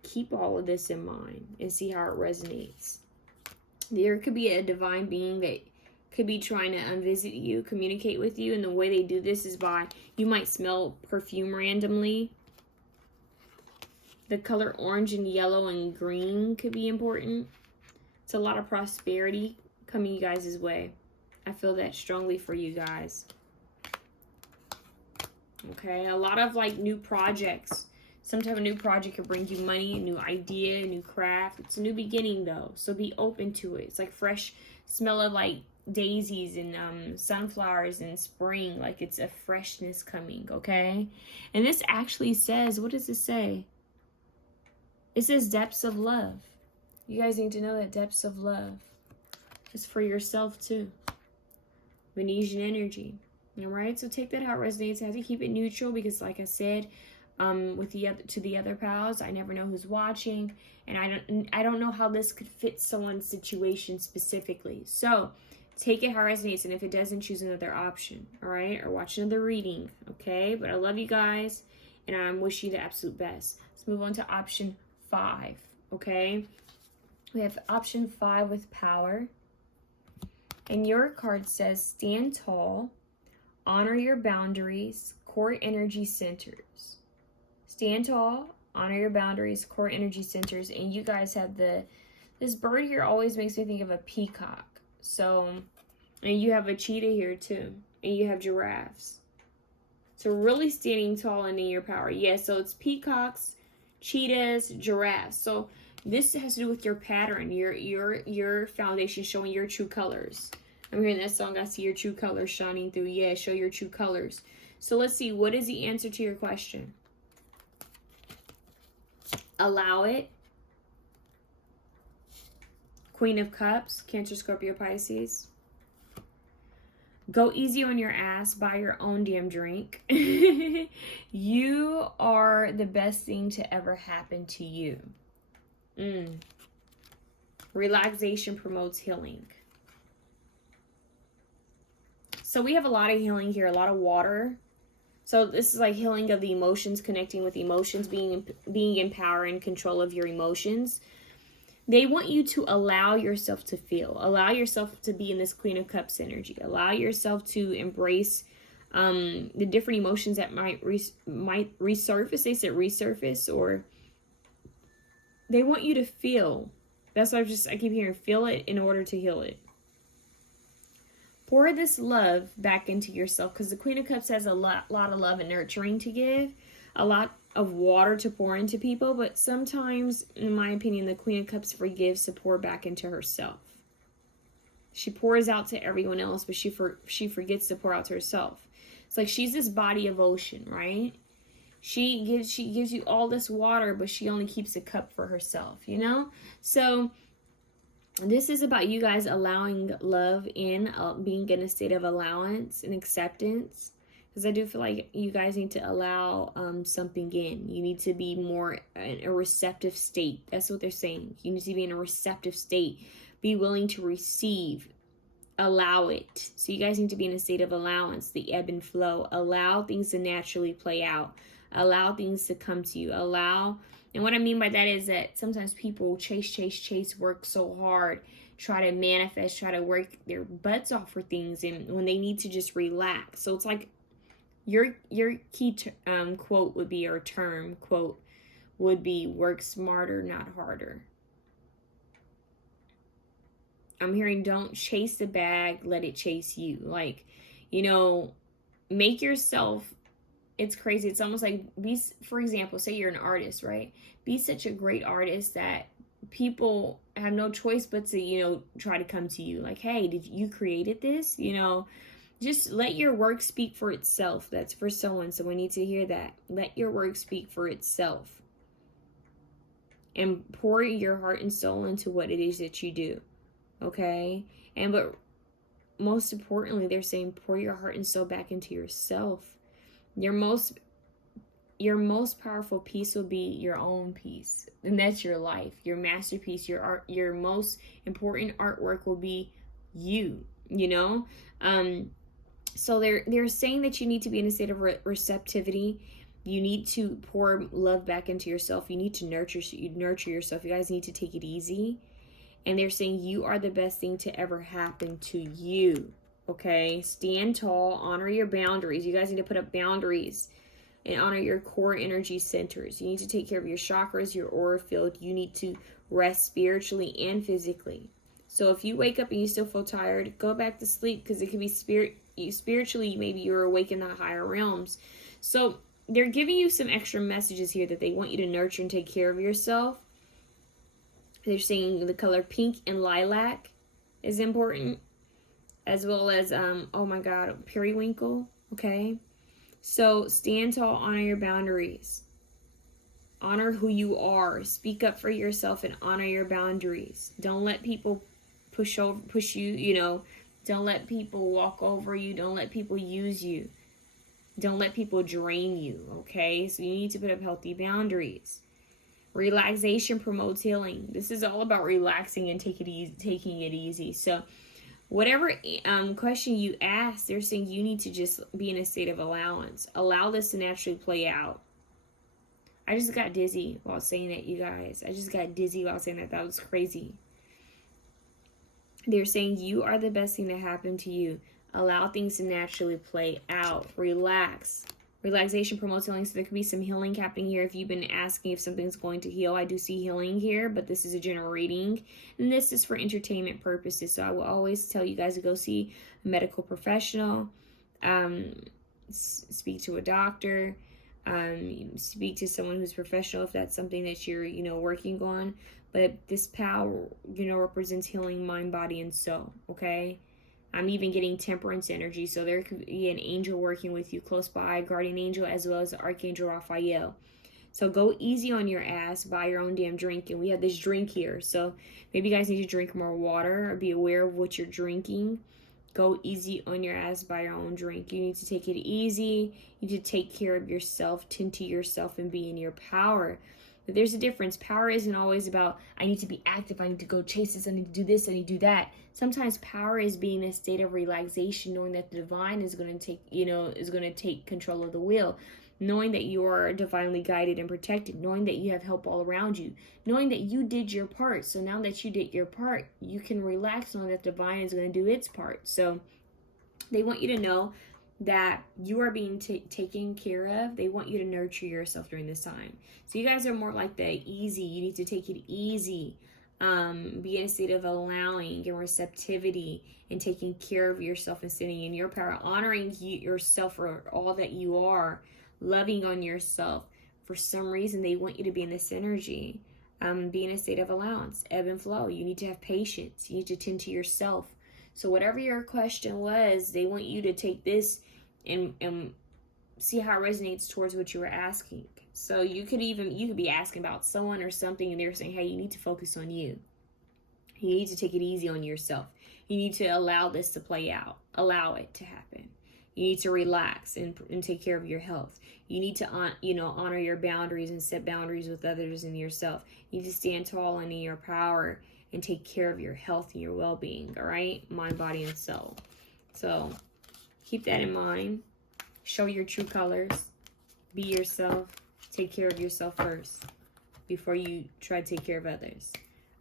keep all of this in mind and see how it resonates. There could be a divine being that could be trying to visit you, communicate with you, and the way they do this is by, you might smell perfume randomly. The color orange and yellow and green could be important. It's a lot of prosperity coming you guys' way. I feel that strongly for you guys. Okay, a lot of like new projects. Some type of new project could bring you money, a new idea, a new craft. It's a new beginning though, so be open to it. It's like fresh smell of like daisies and sunflowers in spring. Like it's a freshness coming, okay? And this actually says, what does it say? It says depths of love. You guys need to know that depths of love is for yourself too. Venusian energy. All right, so take that how it resonates. I have to keep it neutral because, like I said, with the other pals, I never know who's watching, and I don't know how this could fit someone's situation specifically. So take it how it resonates, and if it doesn't, choose another option. All right, or watch another reading. Okay, but I love you guys, and I'm wishing you the absolute best. Let's move on to option 5. Okay, we have option 5 with power, and your card says stand tall. Honor your boundaries, core energy centers. Stand tall, honor your boundaries, core energy centers. And you guys have this bird here always makes me think of a peacock. So, and you have a cheetah here too. And you have giraffes. So really standing tall and in your power. Yeah, so it's peacocks, cheetahs, giraffes. So this has to do with your pattern, your foundation, showing your true colors. I'm hearing that song, I see your true colors shining through. Yeah, show your true colors. So let's see, what is the answer to your question? Allow it. Queen of Cups, Cancer, Scorpio, Pisces. Go easy on your ass, buy your own damn drink. You are the best thing to ever happen to you. Relaxation promotes healing. So we have a lot of healing here, a lot of water. So this is like healing of the emotions, connecting with emotions, being in power and control of your emotions. They want you to allow yourself to feel. Allow yourself to be in this Queen of Cups energy. Allow yourself to embrace the different emotions that might resurface. They said resurface, or they want you to feel. That's why I keep hearing feel it in order to heal it. Pour this love back into yourself, because the Queen of Cups has a lot of love and nurturing to give, a lot of water to pour into people, but sometimes, in my opinion, the Queen of Cups forgives to pour back into herself. She pours out to everyone else, but she forgets to pour out to herself. It's like she's this body of ocean, right? She gives you all this water, but she only keeps a cup for herself, you know? So this is about you guys allowing love in, being in a state of allowance and acceptance. Because I do feel like you guys need to allow something in. You need to be more in a receptive state. That's what they're saying. You need to be in a receptive state. Be willing to receive. Allow it. So you guys need to be in a state of allowance, the ebb and flow. Allow things to naturally play out. Allow things to come to you. And what I mean by that is that sometimes people chase, work so hard, try to manifest, try to work their butts off for things, and when they need to just relax. So it's like your key quote would be, or term quote would be, work smarter, not harder. I'm hearing don't chase the bag, let it chase you. Like, make yourself. It's crazy. It's almost like, for example, say you're an artist, right? Be such a great artist that people have no choice but to, try to come to you. Like, hey, did you created this? Just let your work speak for itself. That's for someone. So we need to hear that. Let your work speak for itself. and pour your heart and soul into what it is that you do. Okay? And but most importantly, they're saying pour your heart and soul back into yourself. Your most powerful piece will be your own piece, and that's your life, your masterpiece, your art. Your most important artwork will be you. You know, so they're saying that you need to be in a state of receptivity. You need to pour love back into yourself. You need to nurture yourself. You guys need to take it easy. And they're saying you are the best thing to ever happen to you. Okay, stand tall, honor your boundaries. You guys need to put up boundaries and honor your core energy centers. You need to take care of your chakras, your aura field. You need to rest spiritually and physically. So if you wake up and you still feel tired, go back to sleep, because it could be spiritually, maybe you're awake in the higher realms. So they're giving you some extra messages here that they want you to nurture and take care of yourself. They're saying the color pink and lilac is important, as well as, oh my God, periwinkle, okay? So stand tall, honor your boundaries. Honor who you are. Speak up for yourself and honor your boundaries. Don't let people push you, you know. Don't let people walk over you. Don't let people use you. Don't let people drain you, okay? So you need to put up healthy boundaries. Relaxation promotes healing. This is all about relaxing and taking it easy. So whatever question you ask, they're saying you need to just be in a state of allowance. Allow this to naturally play out. I just got dizzy while saying that, you guys. I just got dizzy while saying that. That was crazy. They're saying you are the best thing to happen to you. Allow things to naturally play out. Relax. Relaxation promotes healing, so there could be some healing happening here. If you've been asking if something's going to heal, I do see healing here, but this is a general reading, and this is for entertainment purposes. So I will always tell you guys to go see a medical professional, speak to a doctor, speak to someone who's professional if that's something that you're, you know, working on. But this power, you know, represents healing mind, body, and soul, okay? I'm even getting temperance energy, so there could be an angel working with you close by, guardian angel, as well as Archangel Raphael. So go easy on your ass, buy your own damn drink, and we have this drink here. So maybe you guys need to drink more water, or be aware of what you're drinking. Go easy on your ass, buy your own drink. You need to take it easy. You need to take care of yourself, tend to yourself, and be in your power. But there's a difference. Power isn't always about, I need to be active, I need to go chase this, I need to do this, I need to do that. Sometimes power is being in a state of relaxation, knowing that the divine is going to take, you know, is going to take control of the wheel. Knowing that you are divinely guided and protected. Knowing that you have help all around you. Knowing that you did your part. So now that you did your part, you can relax knowing that the divine is going to do its part. So they want you to know that you are being taken care of. They want you to nurture yourself during this time. So you guys are more like the easy. You need to take it easy. Be in a state of allowing and receptivity and taking care of yourself and sitting in your power, honoring yourself for all that you are, loving on yourself. For some reason, they want you to be in this energy. Be in a state of allowance, ebb and flow. You need to have patience. You need to tend to yourself. So whatever your question was, they want you to take this and see how it resonates towards what you were asking. So you could be asking about someone or something, and they're saying, hey, you need to focus on you. You need to take it easy on yourself. You need to allow this to play out. Allow it to happen. You need to relax and take care of your health. You need to honor your boundaries and set boundaries with others and yourself. You need to stand tall and in your power and take care of your health and your well-being, all right? Mind, body, and soul. So keep that in mind. Show your true colors. Be yourself. Take care of yourself first before you try to take care of others.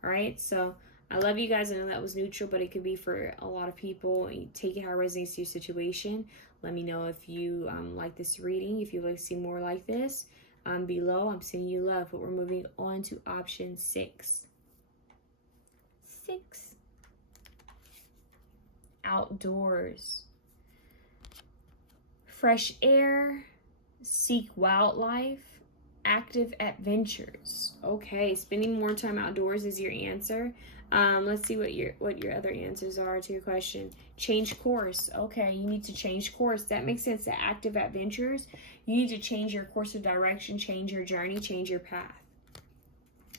All right? So I love you guys. I know that was neutral, but it could be for a lot of people. Take it how it resonates to your situation. Let me know if you like this reading, if you'd like to see more like this. Below, I'm sending you love, but we're moving on to option 6. Outdoors. Fresh air, seek wildlife, active adventures. Okay, spending more time outdoors is your answer. Let's see what your other answers are to your question. Change course. Okay, you need to change course. That makes sense. The active adventures. You need to change your course of direction, change your journey, change your path.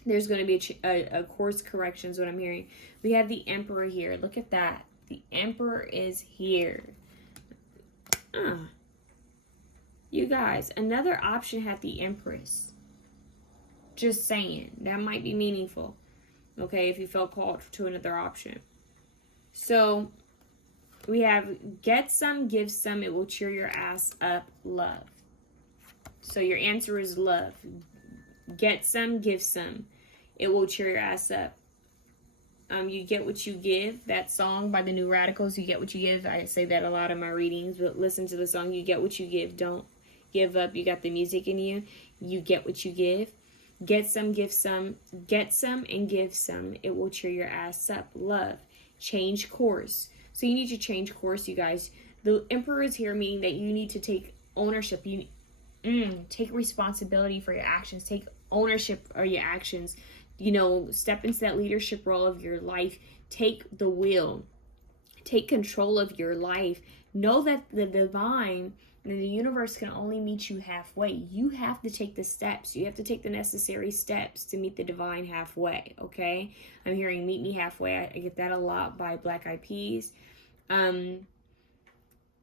There's going to be a course correction is what I'm hearing. We have the Emperor here. Look at that. The Emperor is here. You guys, another option had the Empress. Just saying. That might be meaningful. Okay, if you felt called to another option. So, we have get some, give some. It will cheer your ass up. Love. So, your answer is love. Get some, give some. It will cheer your ass up. You get what you give. That song by the New Radicals, you get what you give. I say that a lot in my readings, but listen to the song. You get what you give. Don't give up. You got the music in you. You get what you give. Get some, give some. Get some and give some. It will cheer your ass up. Love. Change course. So you need to change course, you guys. The Emperor is here, meaning that you need to take ownership. You take responsibility for your actions. Take ownership of your actions. You know, step into that leadership role of your life. Take the wheel. Take control of your life. Know that the divine and the universe can only meet you halfway. You have to take the steps. You have to take the necessary steps to meet the divine halfway, okay? I'm hearing meet me halfway. I get that a lot by Black Eyed Peas.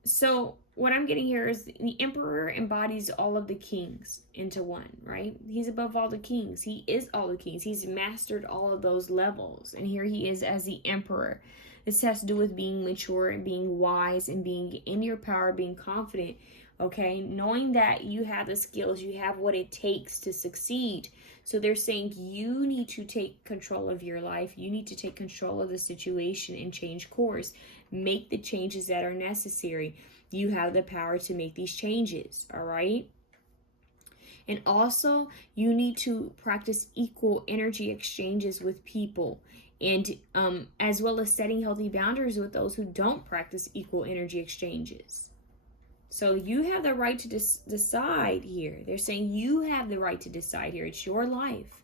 So what I'm getting here is the Emperor embodies all of the kings into one, right? He's above all the kings. He is all the kings. He's mastered all of those levels. And here he is as the Emperor. This has to do with being mature and being wise and being in your power, being confident, okay? Knowing that you have the skills, you have what it takes to succeed. So they're saying you need to take control of your life. You need to take control of the situation and change course. Make the changes that are necessary. You have the power to make these changes, all right? And also, you need to practice equal energy exchanges with people. And as well as setting healthy boundaries with those who don't practice equal energy exchanges. So you have the right to decide here. They're saying you have the right to decide here. It's your life.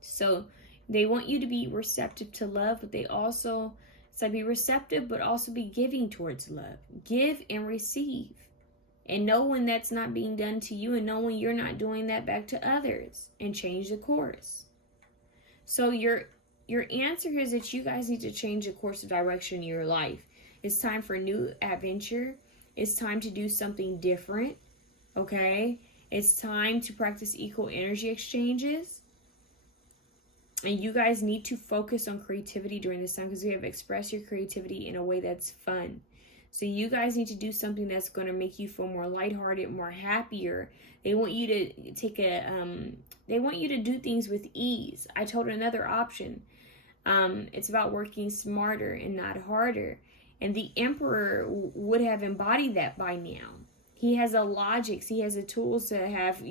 So they want you to be receptive to love, but they also say be receptive, but also be giving towards love. Give and receive. And know when that's not being done to you, and know when you're not doing that back to others, and change the course. So your answer here is that you guys need to change the course of direction in your life. It's time for a new adventure. It's time to do something different, okay? It's time to practice equal energy exchanges. And you guys need to focus on creativity during this time, because we have expressed your creativity in a way that's fun. So you guys need to do something that's going to make you feel more lighthearted, more happier. They want you to they want you to do things with ease. I told another option. It's about working smarter and not harder. And the Emperor would have embodied that by now. He has the logics. He has the tools to have,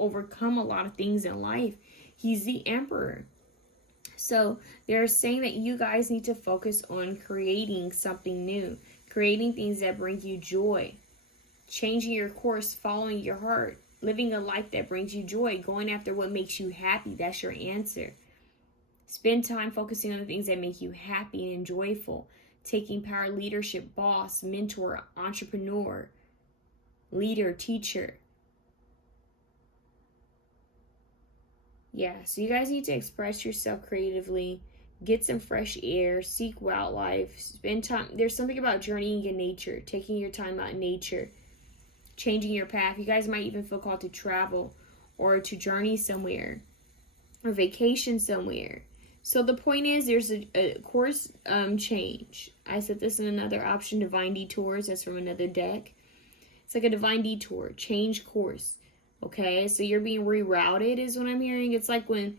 overcome a lot of things in life. He's the Emperor. So they're saying that you guys need to focus on creating something new. Creating things that bring you joy. Changing your course, following your heart. Living a life that brings you joy. Going after what makes you happy. That's your answer. Spend time focusing on the things that make you happy and joyful. Taking power, leadership, boss, mentor, entrepreneur, leader, teacher. Yeah, so you guys need to express yourself creatively. Get some fresh air. Seek wildlife. Spend time. There's something about journeying in nature. Taking your time out in nature. Changing your path. You guys might even feel called to travel or to journey somewhere. Or vacation somewhere. So the point is, there's a course change. I said this in another option, divine detours. That's from another deck. It's like a divine detour. Change course. Okay, so you're being rerouted is what I'm hearing. It's like when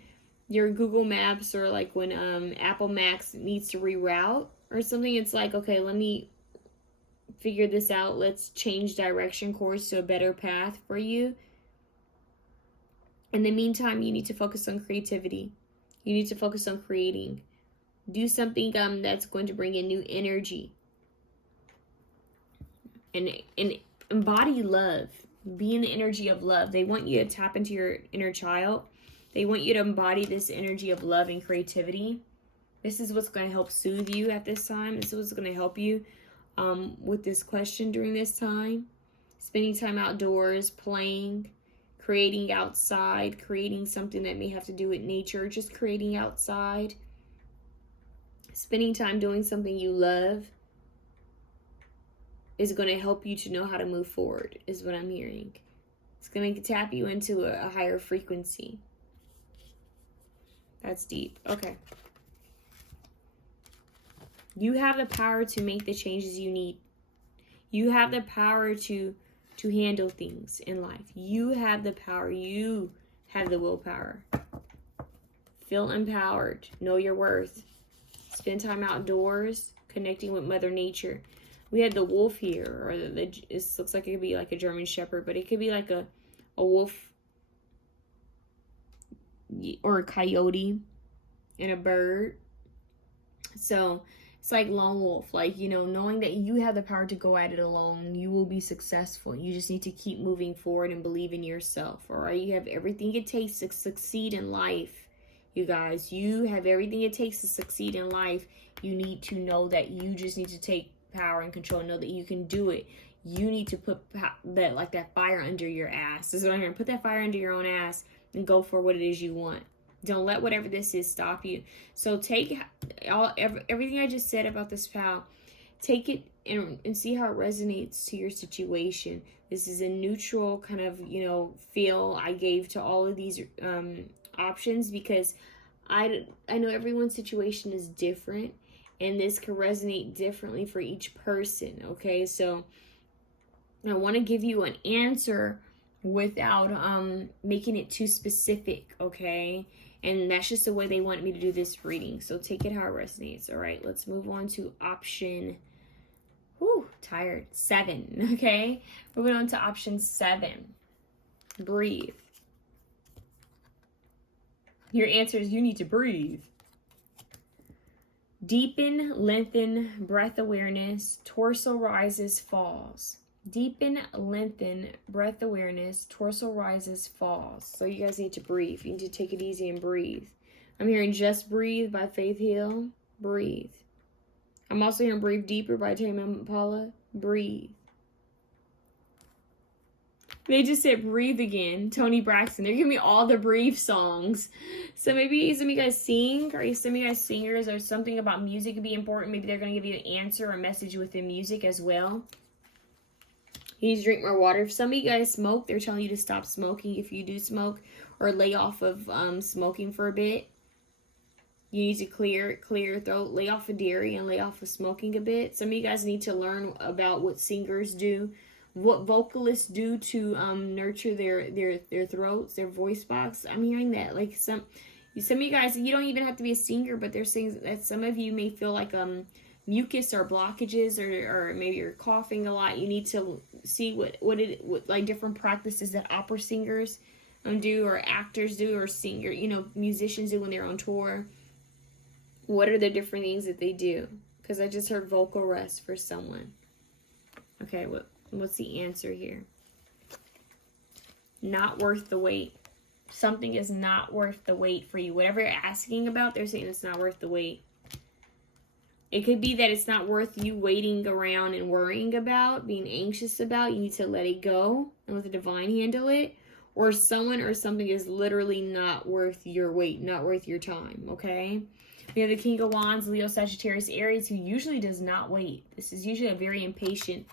your Google Maps or like when Apple Maps needs to reroute or something. It's like, okay, let me figure this out. Let's change direction course to a better path for you. In the meantime, you need to focus on creativity. You need to focus on creating. Do something that's going to bring in new energy. And embody love. Be in the energy of love. They want you to tap into your inner child. They want you to embody this energy of love and creativity. This is what's going to help soothe you at this time. This is what's going to help you with this question during this time. Spending time outdoors, playing, creating outside, creating something that may have to do with nature, just creating outside, spending time doing something you love is going to help you to know how to move forward, is what I'm hearing. It's going to tap you into a higher frequency. That's deep. Okay. You have the power to make the changes you need. You have the power to handle things in life. You have the power. You have the willpower. Feel empowered. Know your worth. Spend time outdoors, connecting with Mother Nature. We had the wolf here, or it looks like it could be like a German Shepherd, but it could be like a wolf or a coyote and a bird. So it's like lone wolf, like, you know, knowing that you have the power to go at it alone. You will be successful. You just need to keep moving forward and believe in yourself. All right, you have everything it takes to succeed in life. You guys, you have everything it takes to succeed in life. You need to know that you just need to take power and control. Know that you can do it. You need to put that fire under your ass. This is what I'm hearing. Put that fire under your own ass and go for what it is you want. Don't let whatever this is stop you. So take everything I just said about this pal. Take it and see how it resonates to your situation. This is a neutral kind of, you know, feel I gave to all of these options, because I know everyone's situation is different, and this can resonate differently for each person. Okay, so I want to give you an answer without making it too specific. Okay, and that's just the way they want me to do this reading. So take it how it resonates. All right, let's move on to option. Tired. 7. Okay, moving on to option 7. Breathe. Your answer is you need to breathe. Deepen, lengthen, breath awareness, torso rises, falls. Deepen, lengthen, breath awareness, torso rises, falls. So you guys need to breathe. You need to take it easy and breathe. I'm hearing Just Breathe by Faith Hill. Breathe. I'm also hearing Breathe Deeper by TayMysticalMermaid. Breathe. They just said breathe again. Tony Braxton. They're giving me all the breathe songs. So maybe some of you guys sing, or some of you guys singers, or something about music could be important. Maybe they're going to give you an answer or a message within music as well. You need to drink more water. If some of you guys smoke, they're telling you to stop smoking if you do smoke, or lay off of smoking for a bit. You need to clear your throat, lay off of dairy, and lay off of smoking a bit. Some of you guys need to learn about what singers do, what vocalists do to nurture their throats, their voice box. I'm hearing that. Like some of you guys, you don't even have to be a singer, but they're saying that some of you may feel like mucus or blockages, or maybe you're coughing a lot. You need to see what like different practices that opera singers do, or actors do, or musicians do when they're on tour. What are the different things that they do? Because I just heard vocal rest for someone. Okay, what's the answer here? Not worth the wait. Something is not worth the wait for you. Whatever you're asking about, they're saying it's not worth the wait. It could be that it's not worth you waiting around and worrying about, being anxious about. You need to let it go and let the divine handle it. Or someone or something is literally not worth your wait, not worth your time, okay? We have the King of Wands, Leo, Sagittarius, Aries, who usually does not wait. This is usually a very impatient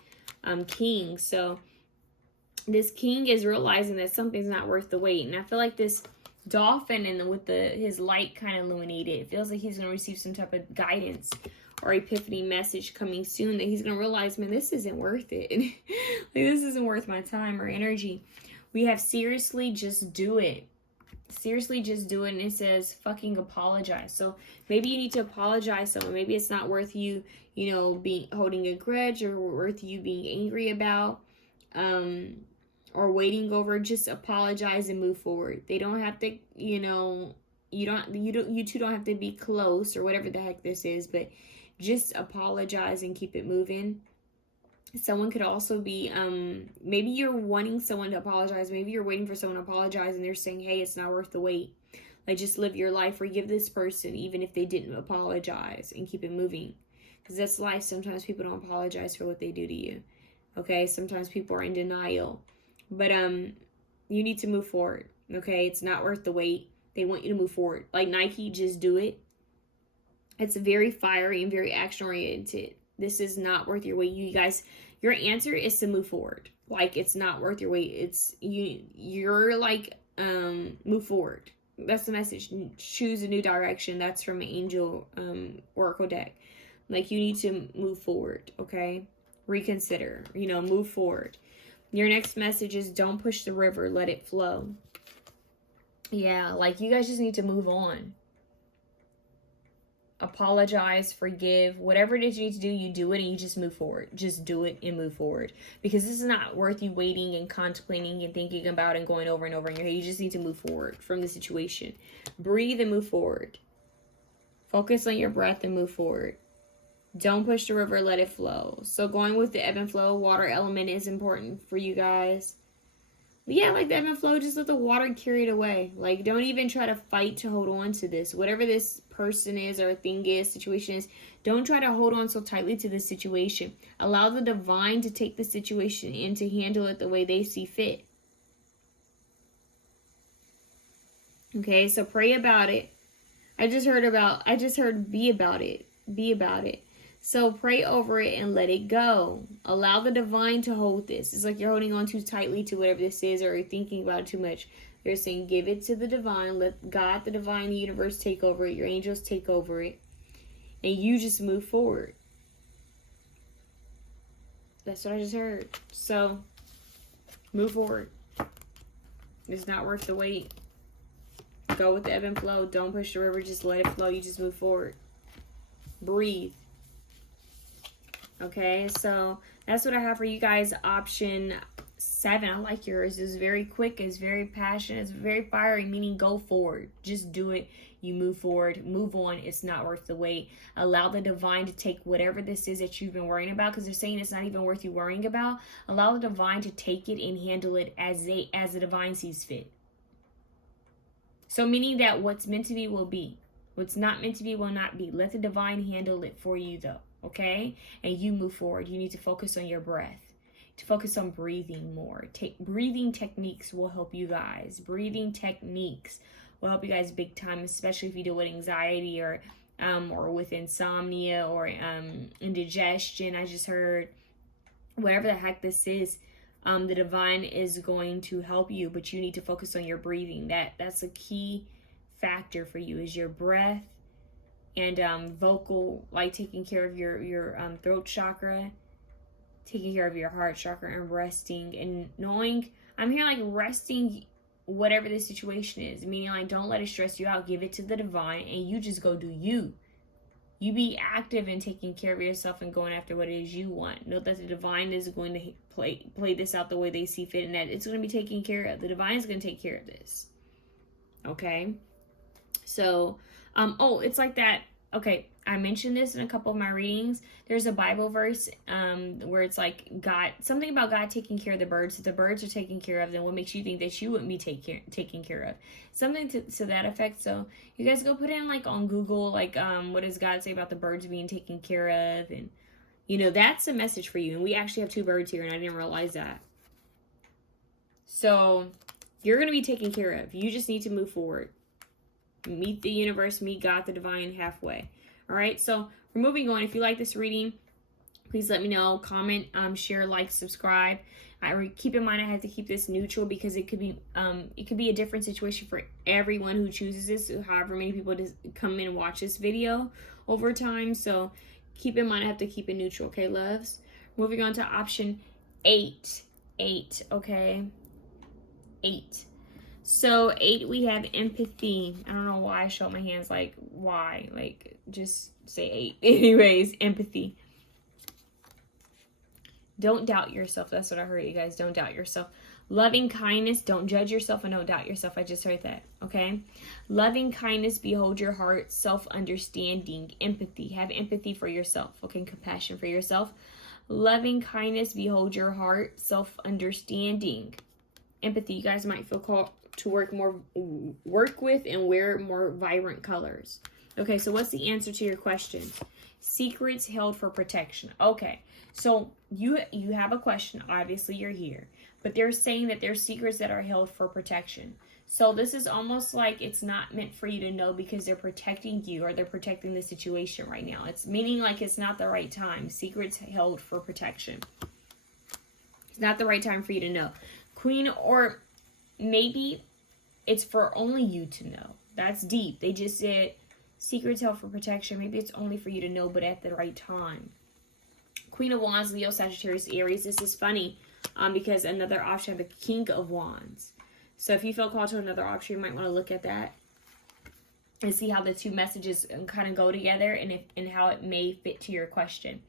king. So this king is realizing that something's not worth the wait. And I feel like this dolphin and with his light kind of illuminated, it feels like he's going to receive some type of guidance or epiphany message coming soon, that he's going to realize, man, this isn't worth it. Like, this isn't worth my time or energy. We have seriously just do it. Seriously just do it. And it says fucking apologize. So maybe you need to apologize to someone. Maybe it's not worth you, holding a grudge, or worth you being angry about, or waiting over. Just apologize and move forward. They don't have to, you two don't have to be close or whatever the heck this is, but just apologize and keep it moving. Someone could also be, maybe you're wanting someone to apologize. Maybe you're waiting for someone to apologize and they're saying, hey, it's not worth the wait. Like, just live your life. Forgive this person, even if they didn't apologize, and keep it moving. Because that's life. Sometimes people don't apologize for what they do to you. Okay? Sometimes people are in denial. But You need to move forward, okay? It's not worth the wait. They want you to move forward. Like Nike, just do it. It's very fiery and very action-oriented. This is not worth your wait. You guys, your answer is to move forward. Like, it's not worth your wait. It's, you're like, move forward. That's the message. Choose a new direction. That's from Angel Oracle deck. Like, you need to move forward, okay? Reconsider, move forward. Your next message is don't push the river, let it flow. Yeah, like you guys just need to move on. Apologize, forgive, whatever it is you need to do, you do it and you just move forward. Just do it and move forward. Because this is not worth you waiting and contemplating and thinking about and going over and over in your head. You just need to move forward from the situation. Breathe and move forward. Focus on your breath and move forward. Don't push the river, let it flow. So going with the ebb and flow, water element is important for you guys. But yeah, like the ebb and flow, just let the water carry it away. Like, don't even try to fight to hold on to this. Whatever this person is or thing is, situation is, don't try to hold on so tightly to this situation. Allow the divine to take the situation and to handle it the way they see fit. Okay, so pray about it. I just heard be about it. Be about it. So pray over it and let it go. Allow the divine to hold this. It's like you're holding on too tightly to whatever this is, or you're thinking about it too much. They're saying give it to the divine. Let God, the divine, the universe take over it. Your angels take over it. And you just move forward. That's what I just heard. So move forward. It's not worth the wait. Go with the ebb and flow. Don't push the river. Just let it flow. You just move forward. Breathe. Okay, so that's what I have for you guys. Option 7. I like yours. It's very quick. It's very passionate. It's very fiery, meaning go forward. Just do it. You move forward. Move on. It's not worth the wait. Allow the divine to take whatever this is that you've been worrying about, because they're saying it's not even worth you worrying about. Allow the divine to take it and handle it as the divine sees fit. So meaning that what's meant to be will be. What's not meant to be will not be. Let the divine handle it for you, though. Okay? And you move forward. You need to focus on your breath. To focus on breathing more. Breathing techniques will help you guys. Breathing techniques will help you guys big time, especially if you deal with anxiety or with insomnia or indigestion. I just heard whatever the heck this is. The divine is going to help you, but you need to focus on your breathing. That's a key factor for you, is your breath and vocal, like taking care of your throat chakra, taking care of your heart chakra, and resting and knowing. I'm here like resting whatever the situation is, meaning like don't let it stress you out. Give it to the divine and you just go do you. You be active in taking care of yourself and going after what it is you want. Know that the divine is going to play this out the way they see fit, and that it's going to be taken care of. The divine is going to take care of this. Okay? So, it's like that. Okay, I mentioned this in a couple of my readings. There's a Bible verse where it's like something about God taking care of the birds. If the birds are taken care of, then what makes you think that you wouldn't be taken care of? Something to that effect. So you guys go put in like on Google, like what does God say about the birds being taken care of? And that's a message for you. And we actually have 2 birds here, and I didn't realize that. So you're going to be taken care of. You just need to move forward. Meet the universe, meet God, the divine, halfway. All right, so we're moving on. If you like this reading, please let me know. Comment, share, like, subscribe. Keep in mind I have to keep this neutral because it could be a different situation for everyone who chooses this, however many people come in and watch this video over time. So keep in mind I have to keep it neutral, okay, loves? Moving on to option 8. 8, okay? 8. So 8, we have empathy. I don't know why I show my hands, like, why? Like, just say 8. Anyways, empathy. Don't doubt yourself. That's what I heard, you guys. Don't doubt yourself. Loving kindness. Don't judge yourself and don't doubt yourself. I just heard that, okay? Loving kindness. Behold your heart. Self-understanding. Empathy. Have empathy for yourself, okay? Compassion for yourself. Loving kindness. Behold your heart. Self-understanding. Empathy. You guys might feel called to work with and wear more vibrant colors. Okay, so what's the answer to your question? Secrets held for protection. Okay, so you have a question. Obviously, you're here. But they're saying that there's secrets that are held for protection. So this is almost like it's not meant for you to know because they're protecting you or they're protecting the situation right now. It's meaning like it's not the right time. Secrets held for protection. It's not the right time for you to know. Queen, or maybe it's for only you to know. That's deep. They just said secrets held for protection. Maybe it's only for you to know, but at the right time. Queen of Wands, Leo, Sagittarius, Aries. This is funny because another option, the King of Wands. So if you feel called to another option, you might want to look at that and see how the two messages kind of go together and how it may fit to your question.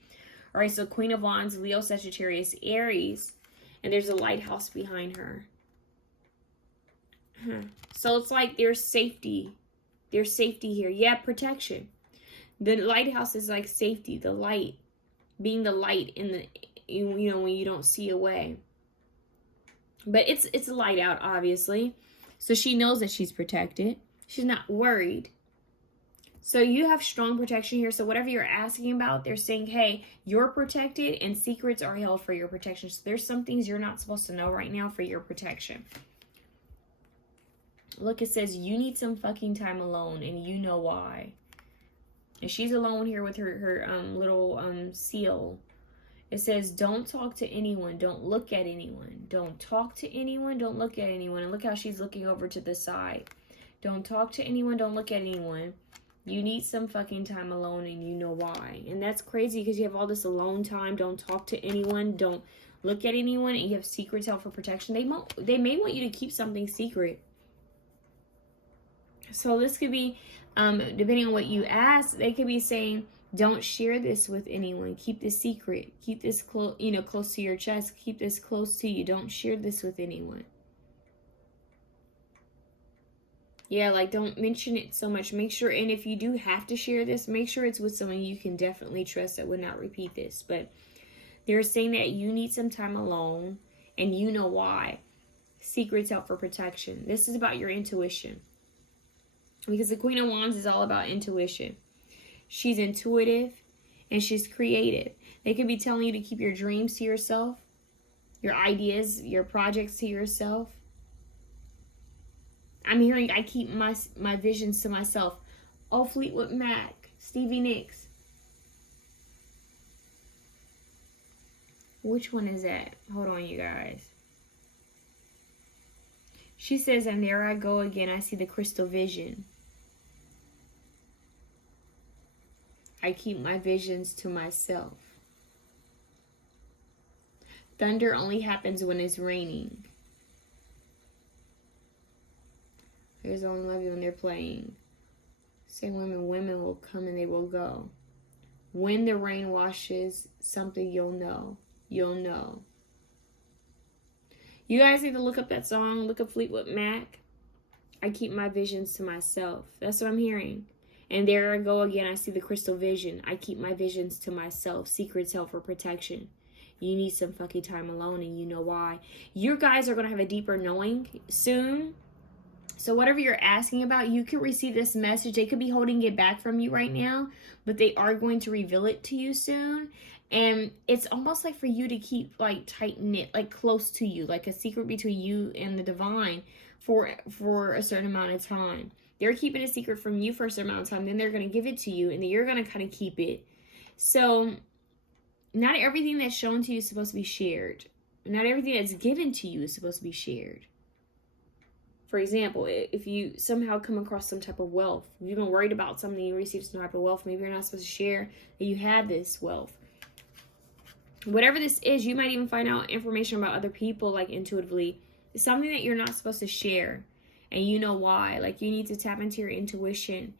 All right, so Queen of Wands, Leo, Sagittarius, Aries, and there's a lighthouse behind her. So it's like there's safety. There's safety here. Yeah, protection. The lighthouse is like safety, the light, being the light in the, you know, when you don't see a way. But it's light out, obviously. So she knows that she's protected. She's not worried. So you have strong protection here. So whatever you're asking about, they're saying, hey, you're protected and secrets are held for your protection. So there's some things you're not supposed to know right now for your protection. Look, it says you need some fucking time alone and you know why. And she's alone here with her little seal. It says, don't talk to anyone. Don't look at anyone. Don't talk to anyone. Don't look at anyone. And look how she's looking over to the side. Don't talk to anyone. Don't look at anyone. You need some fucking time alone and you know why. And that's crazy because you have all this alone time. Don't talk to anyone. Don't look at anyone. And you have secrets held for protection. They may want you to keep something secret. So this could be, depending on what you ask, they could be saying, don't share this with anyone. Keep this secret. Keep this close to your chest. Keep this close to you. Don't share this with anyone. Yeah, like don't mention it so much. Make sure, and if you do have to share this, make sure it's with someone you can definitely trust that would not repeat this. But they're saying that you need some time alone and you know why. Secrets out for protection. This is about your intuition. Because the Queen of Wands is all about intuition. She's intuitive and she's creative. They could be telling you to keep your dreams to yourself, your ideas, your projects to yourself. I'm hearing I keep my visions to myself. Oh, Fleetwood Mac, Stevie Nicks. Which one is that? Hold on, you guys. She says, and there I go again. I see the crystal vision. I keep my visions to myself. Thunder only happens when it's raining. There's only love you when they're playing. Same women will come and they will go. When the rain washes something, you'll know. You'll know. You guys need to look up that song. Look up Fleetwood Mac. I keep my visions to myself. That's what I'm hearing. And there I go again. I see the crystal vision. I keep my visions to myself. Secrets held for protection. You need some fucking time alone and you know why. You guys are going to have a deeper knowing soon. So whatever you're asking about, you could receive this message. They could be holding it back from you right now, but they are going to reveal it to you soon. And it's almost like for you to keep like tight knit, like close to you, like a secret between you and the divine for a certain amount of time. They're keeping a secret from you for a certain amount of time. Then they're going to give it to you and then you're going to kind of keep it. So not everything that's shown to you is supposed to be shared. Not everything that's given to you is supposed to be shared. For example, if you somehow come across some type of wealth, if you've been worried about something, you receive some type of wealth, maybe you're not supposed to share that you have this wealth. Whatever this is, you might even find out information about other people, like intuitively. It's something that you're not supposed to share, and you know why. Like, you need to tap into your intuition.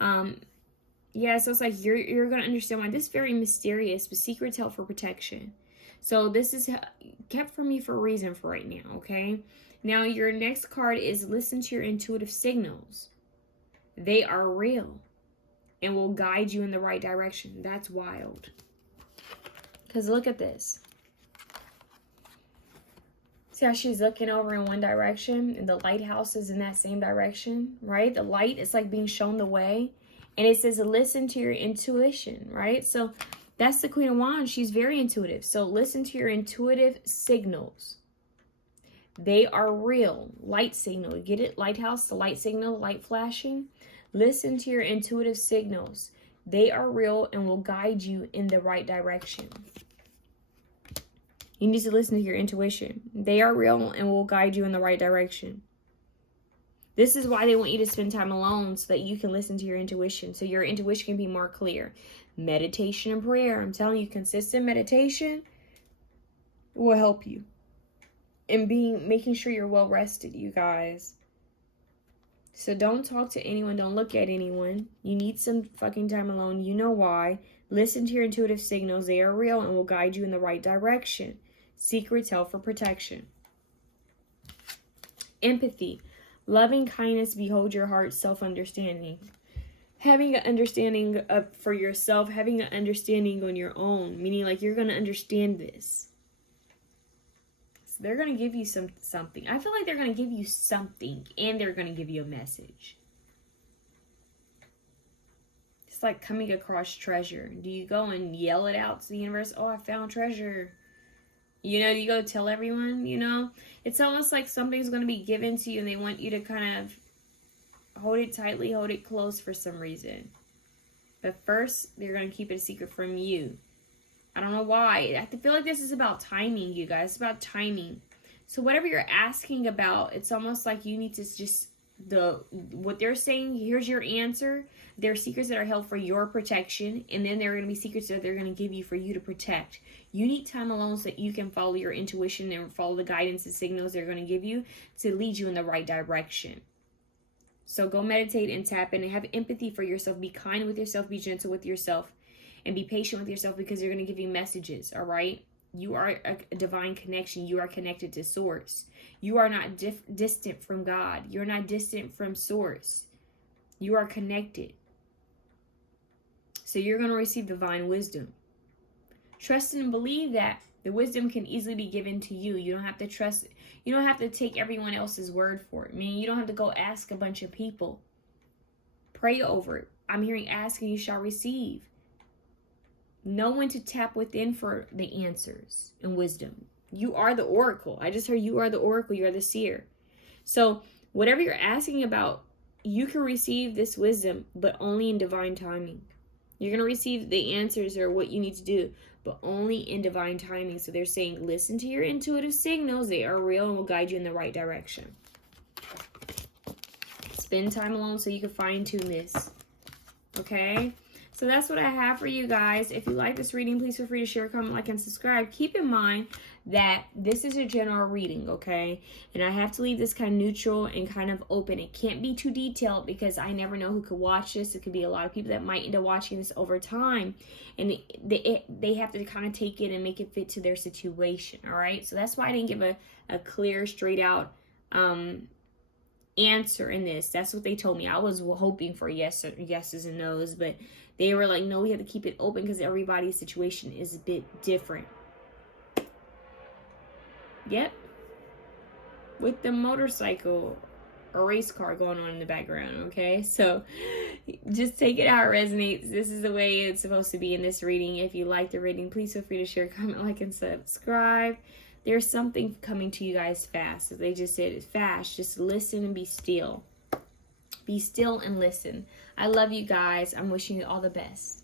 Yeah, so it's like you're going to understand why. This is very mysterious, but secrets held for protection. So this is kept from you for a reason for right now, okay? Now, your next card is listen to your intuitive signals. They are real and will guide you in the right direction. That's wild. Because look at this. See how she's looking over in one direction and the lighthouse is in that same direction, right? The light is like being shown the way. And it says listen to your intuition, right? So that's the Queen of Wands. She's very intuitive. So listen to your intuitive signals. They are real. Light signal. Get it? Lighthouse, the light signal, light flashing. Listen to your intuitive signals. They are real and will guide you in the right direction. You need to listen to your intuition. They are real and will guide you in the right direction. This is why they want you to spend time alone, so that you can listen to your intuition, so your intuition can be more clear. Meditation and prayer. I'm telling you, consistent meditation will help you. And making sure you're well rested, you guys. So don't talk to anyone. Don't look at anyone. You need some fucking time alone. You know why. Listen to your intuitive signals. They are real and will guide you in the right direction. Secrets help for protection. Empathy. Loving kindness, behold your heart, self-understanding. Having an understanding for yourself, having an understanding on your own, meaning like you're going to understand this. So they're going to give you something. I feel like they're going to give you something, and they're going to give you a message. It's like coming across treasure. Do you go and yell it out to the universe? Oh, I found treasure. You know, you go tell everyone, you know. It's almost like something's going to be given to you and they want you to kind of hold it tightly, hold it close for some reason. But first, they're going to keep it a secret from you. I don't know why. I feel like this is about timing, you guys. It's about timing. So whatever you're asking about, it's almost like you need to just, what they're saying, here's your answer. There are secrets that are held for your protection, and then there are going to be secrets that they're going to give you for you to protect. You need time alone so that you can follow your intuition and follow the guidance and signals they're going to give you to lead you in the right direction. So go meditate and tap in and have empathy for yourself. Be kind with yourself. Be gentle with yourself. And be patient with yourself, because they're going to give you messages, all right? You are a divine connection. You are connected to Source. You are not distant from God. You're not distant from Source. You are connected. So you're going to receive divine wisdom. Trust and believe that the wisdom can easily be given to you. You don't have to trust. You don't have to take everyone else's word for it. I mean, you don't have to go ask a bunch of people. Pray over it. I'm hearing ask and you shall receive. Know when to tap within for the answers and wisdom. You are the oracle. I just heard you are the oracle. You are the seer. So whatever you're asking about, you can receive this wisdom, but only in divine timing. You're going to receive the answers or what you need to do, but only in divine timing. So they're saying, listen to your intuitive signals. They are real and will guide you in the right direction. Spend time alone so you can fine-tune this. Okay? So that's what I have for you guys. If you like this reading, please feel free to share, comment, like, and subscribe. Keep in mind that this is a general reading, okay? And I have to leave this kind of neutral and kind of open. It can't be too detailed because I never know who could watch this. It could be a lot of people that might end up watching this over time. And they have to kind of take it and make it fit to their situation, all right? So that's why I didn't give a clear, straight out answer in this. That's what they told me. I was hoping for yeses and nos, but they were like, no, we have to keep it open because everybody's situation is a bit different. Yep. With the motorcycle or race car going on in the background, okay? So just take it how it resonates. This is the way it's supposed to be in this reading. If you like the reading, please feel free to share, comment, like, and subscribe. There's something coming to you guys fast. As they just said, it's fast. Just listen and be still. Be still and listen. I love you guys. I'm wishing you all the best.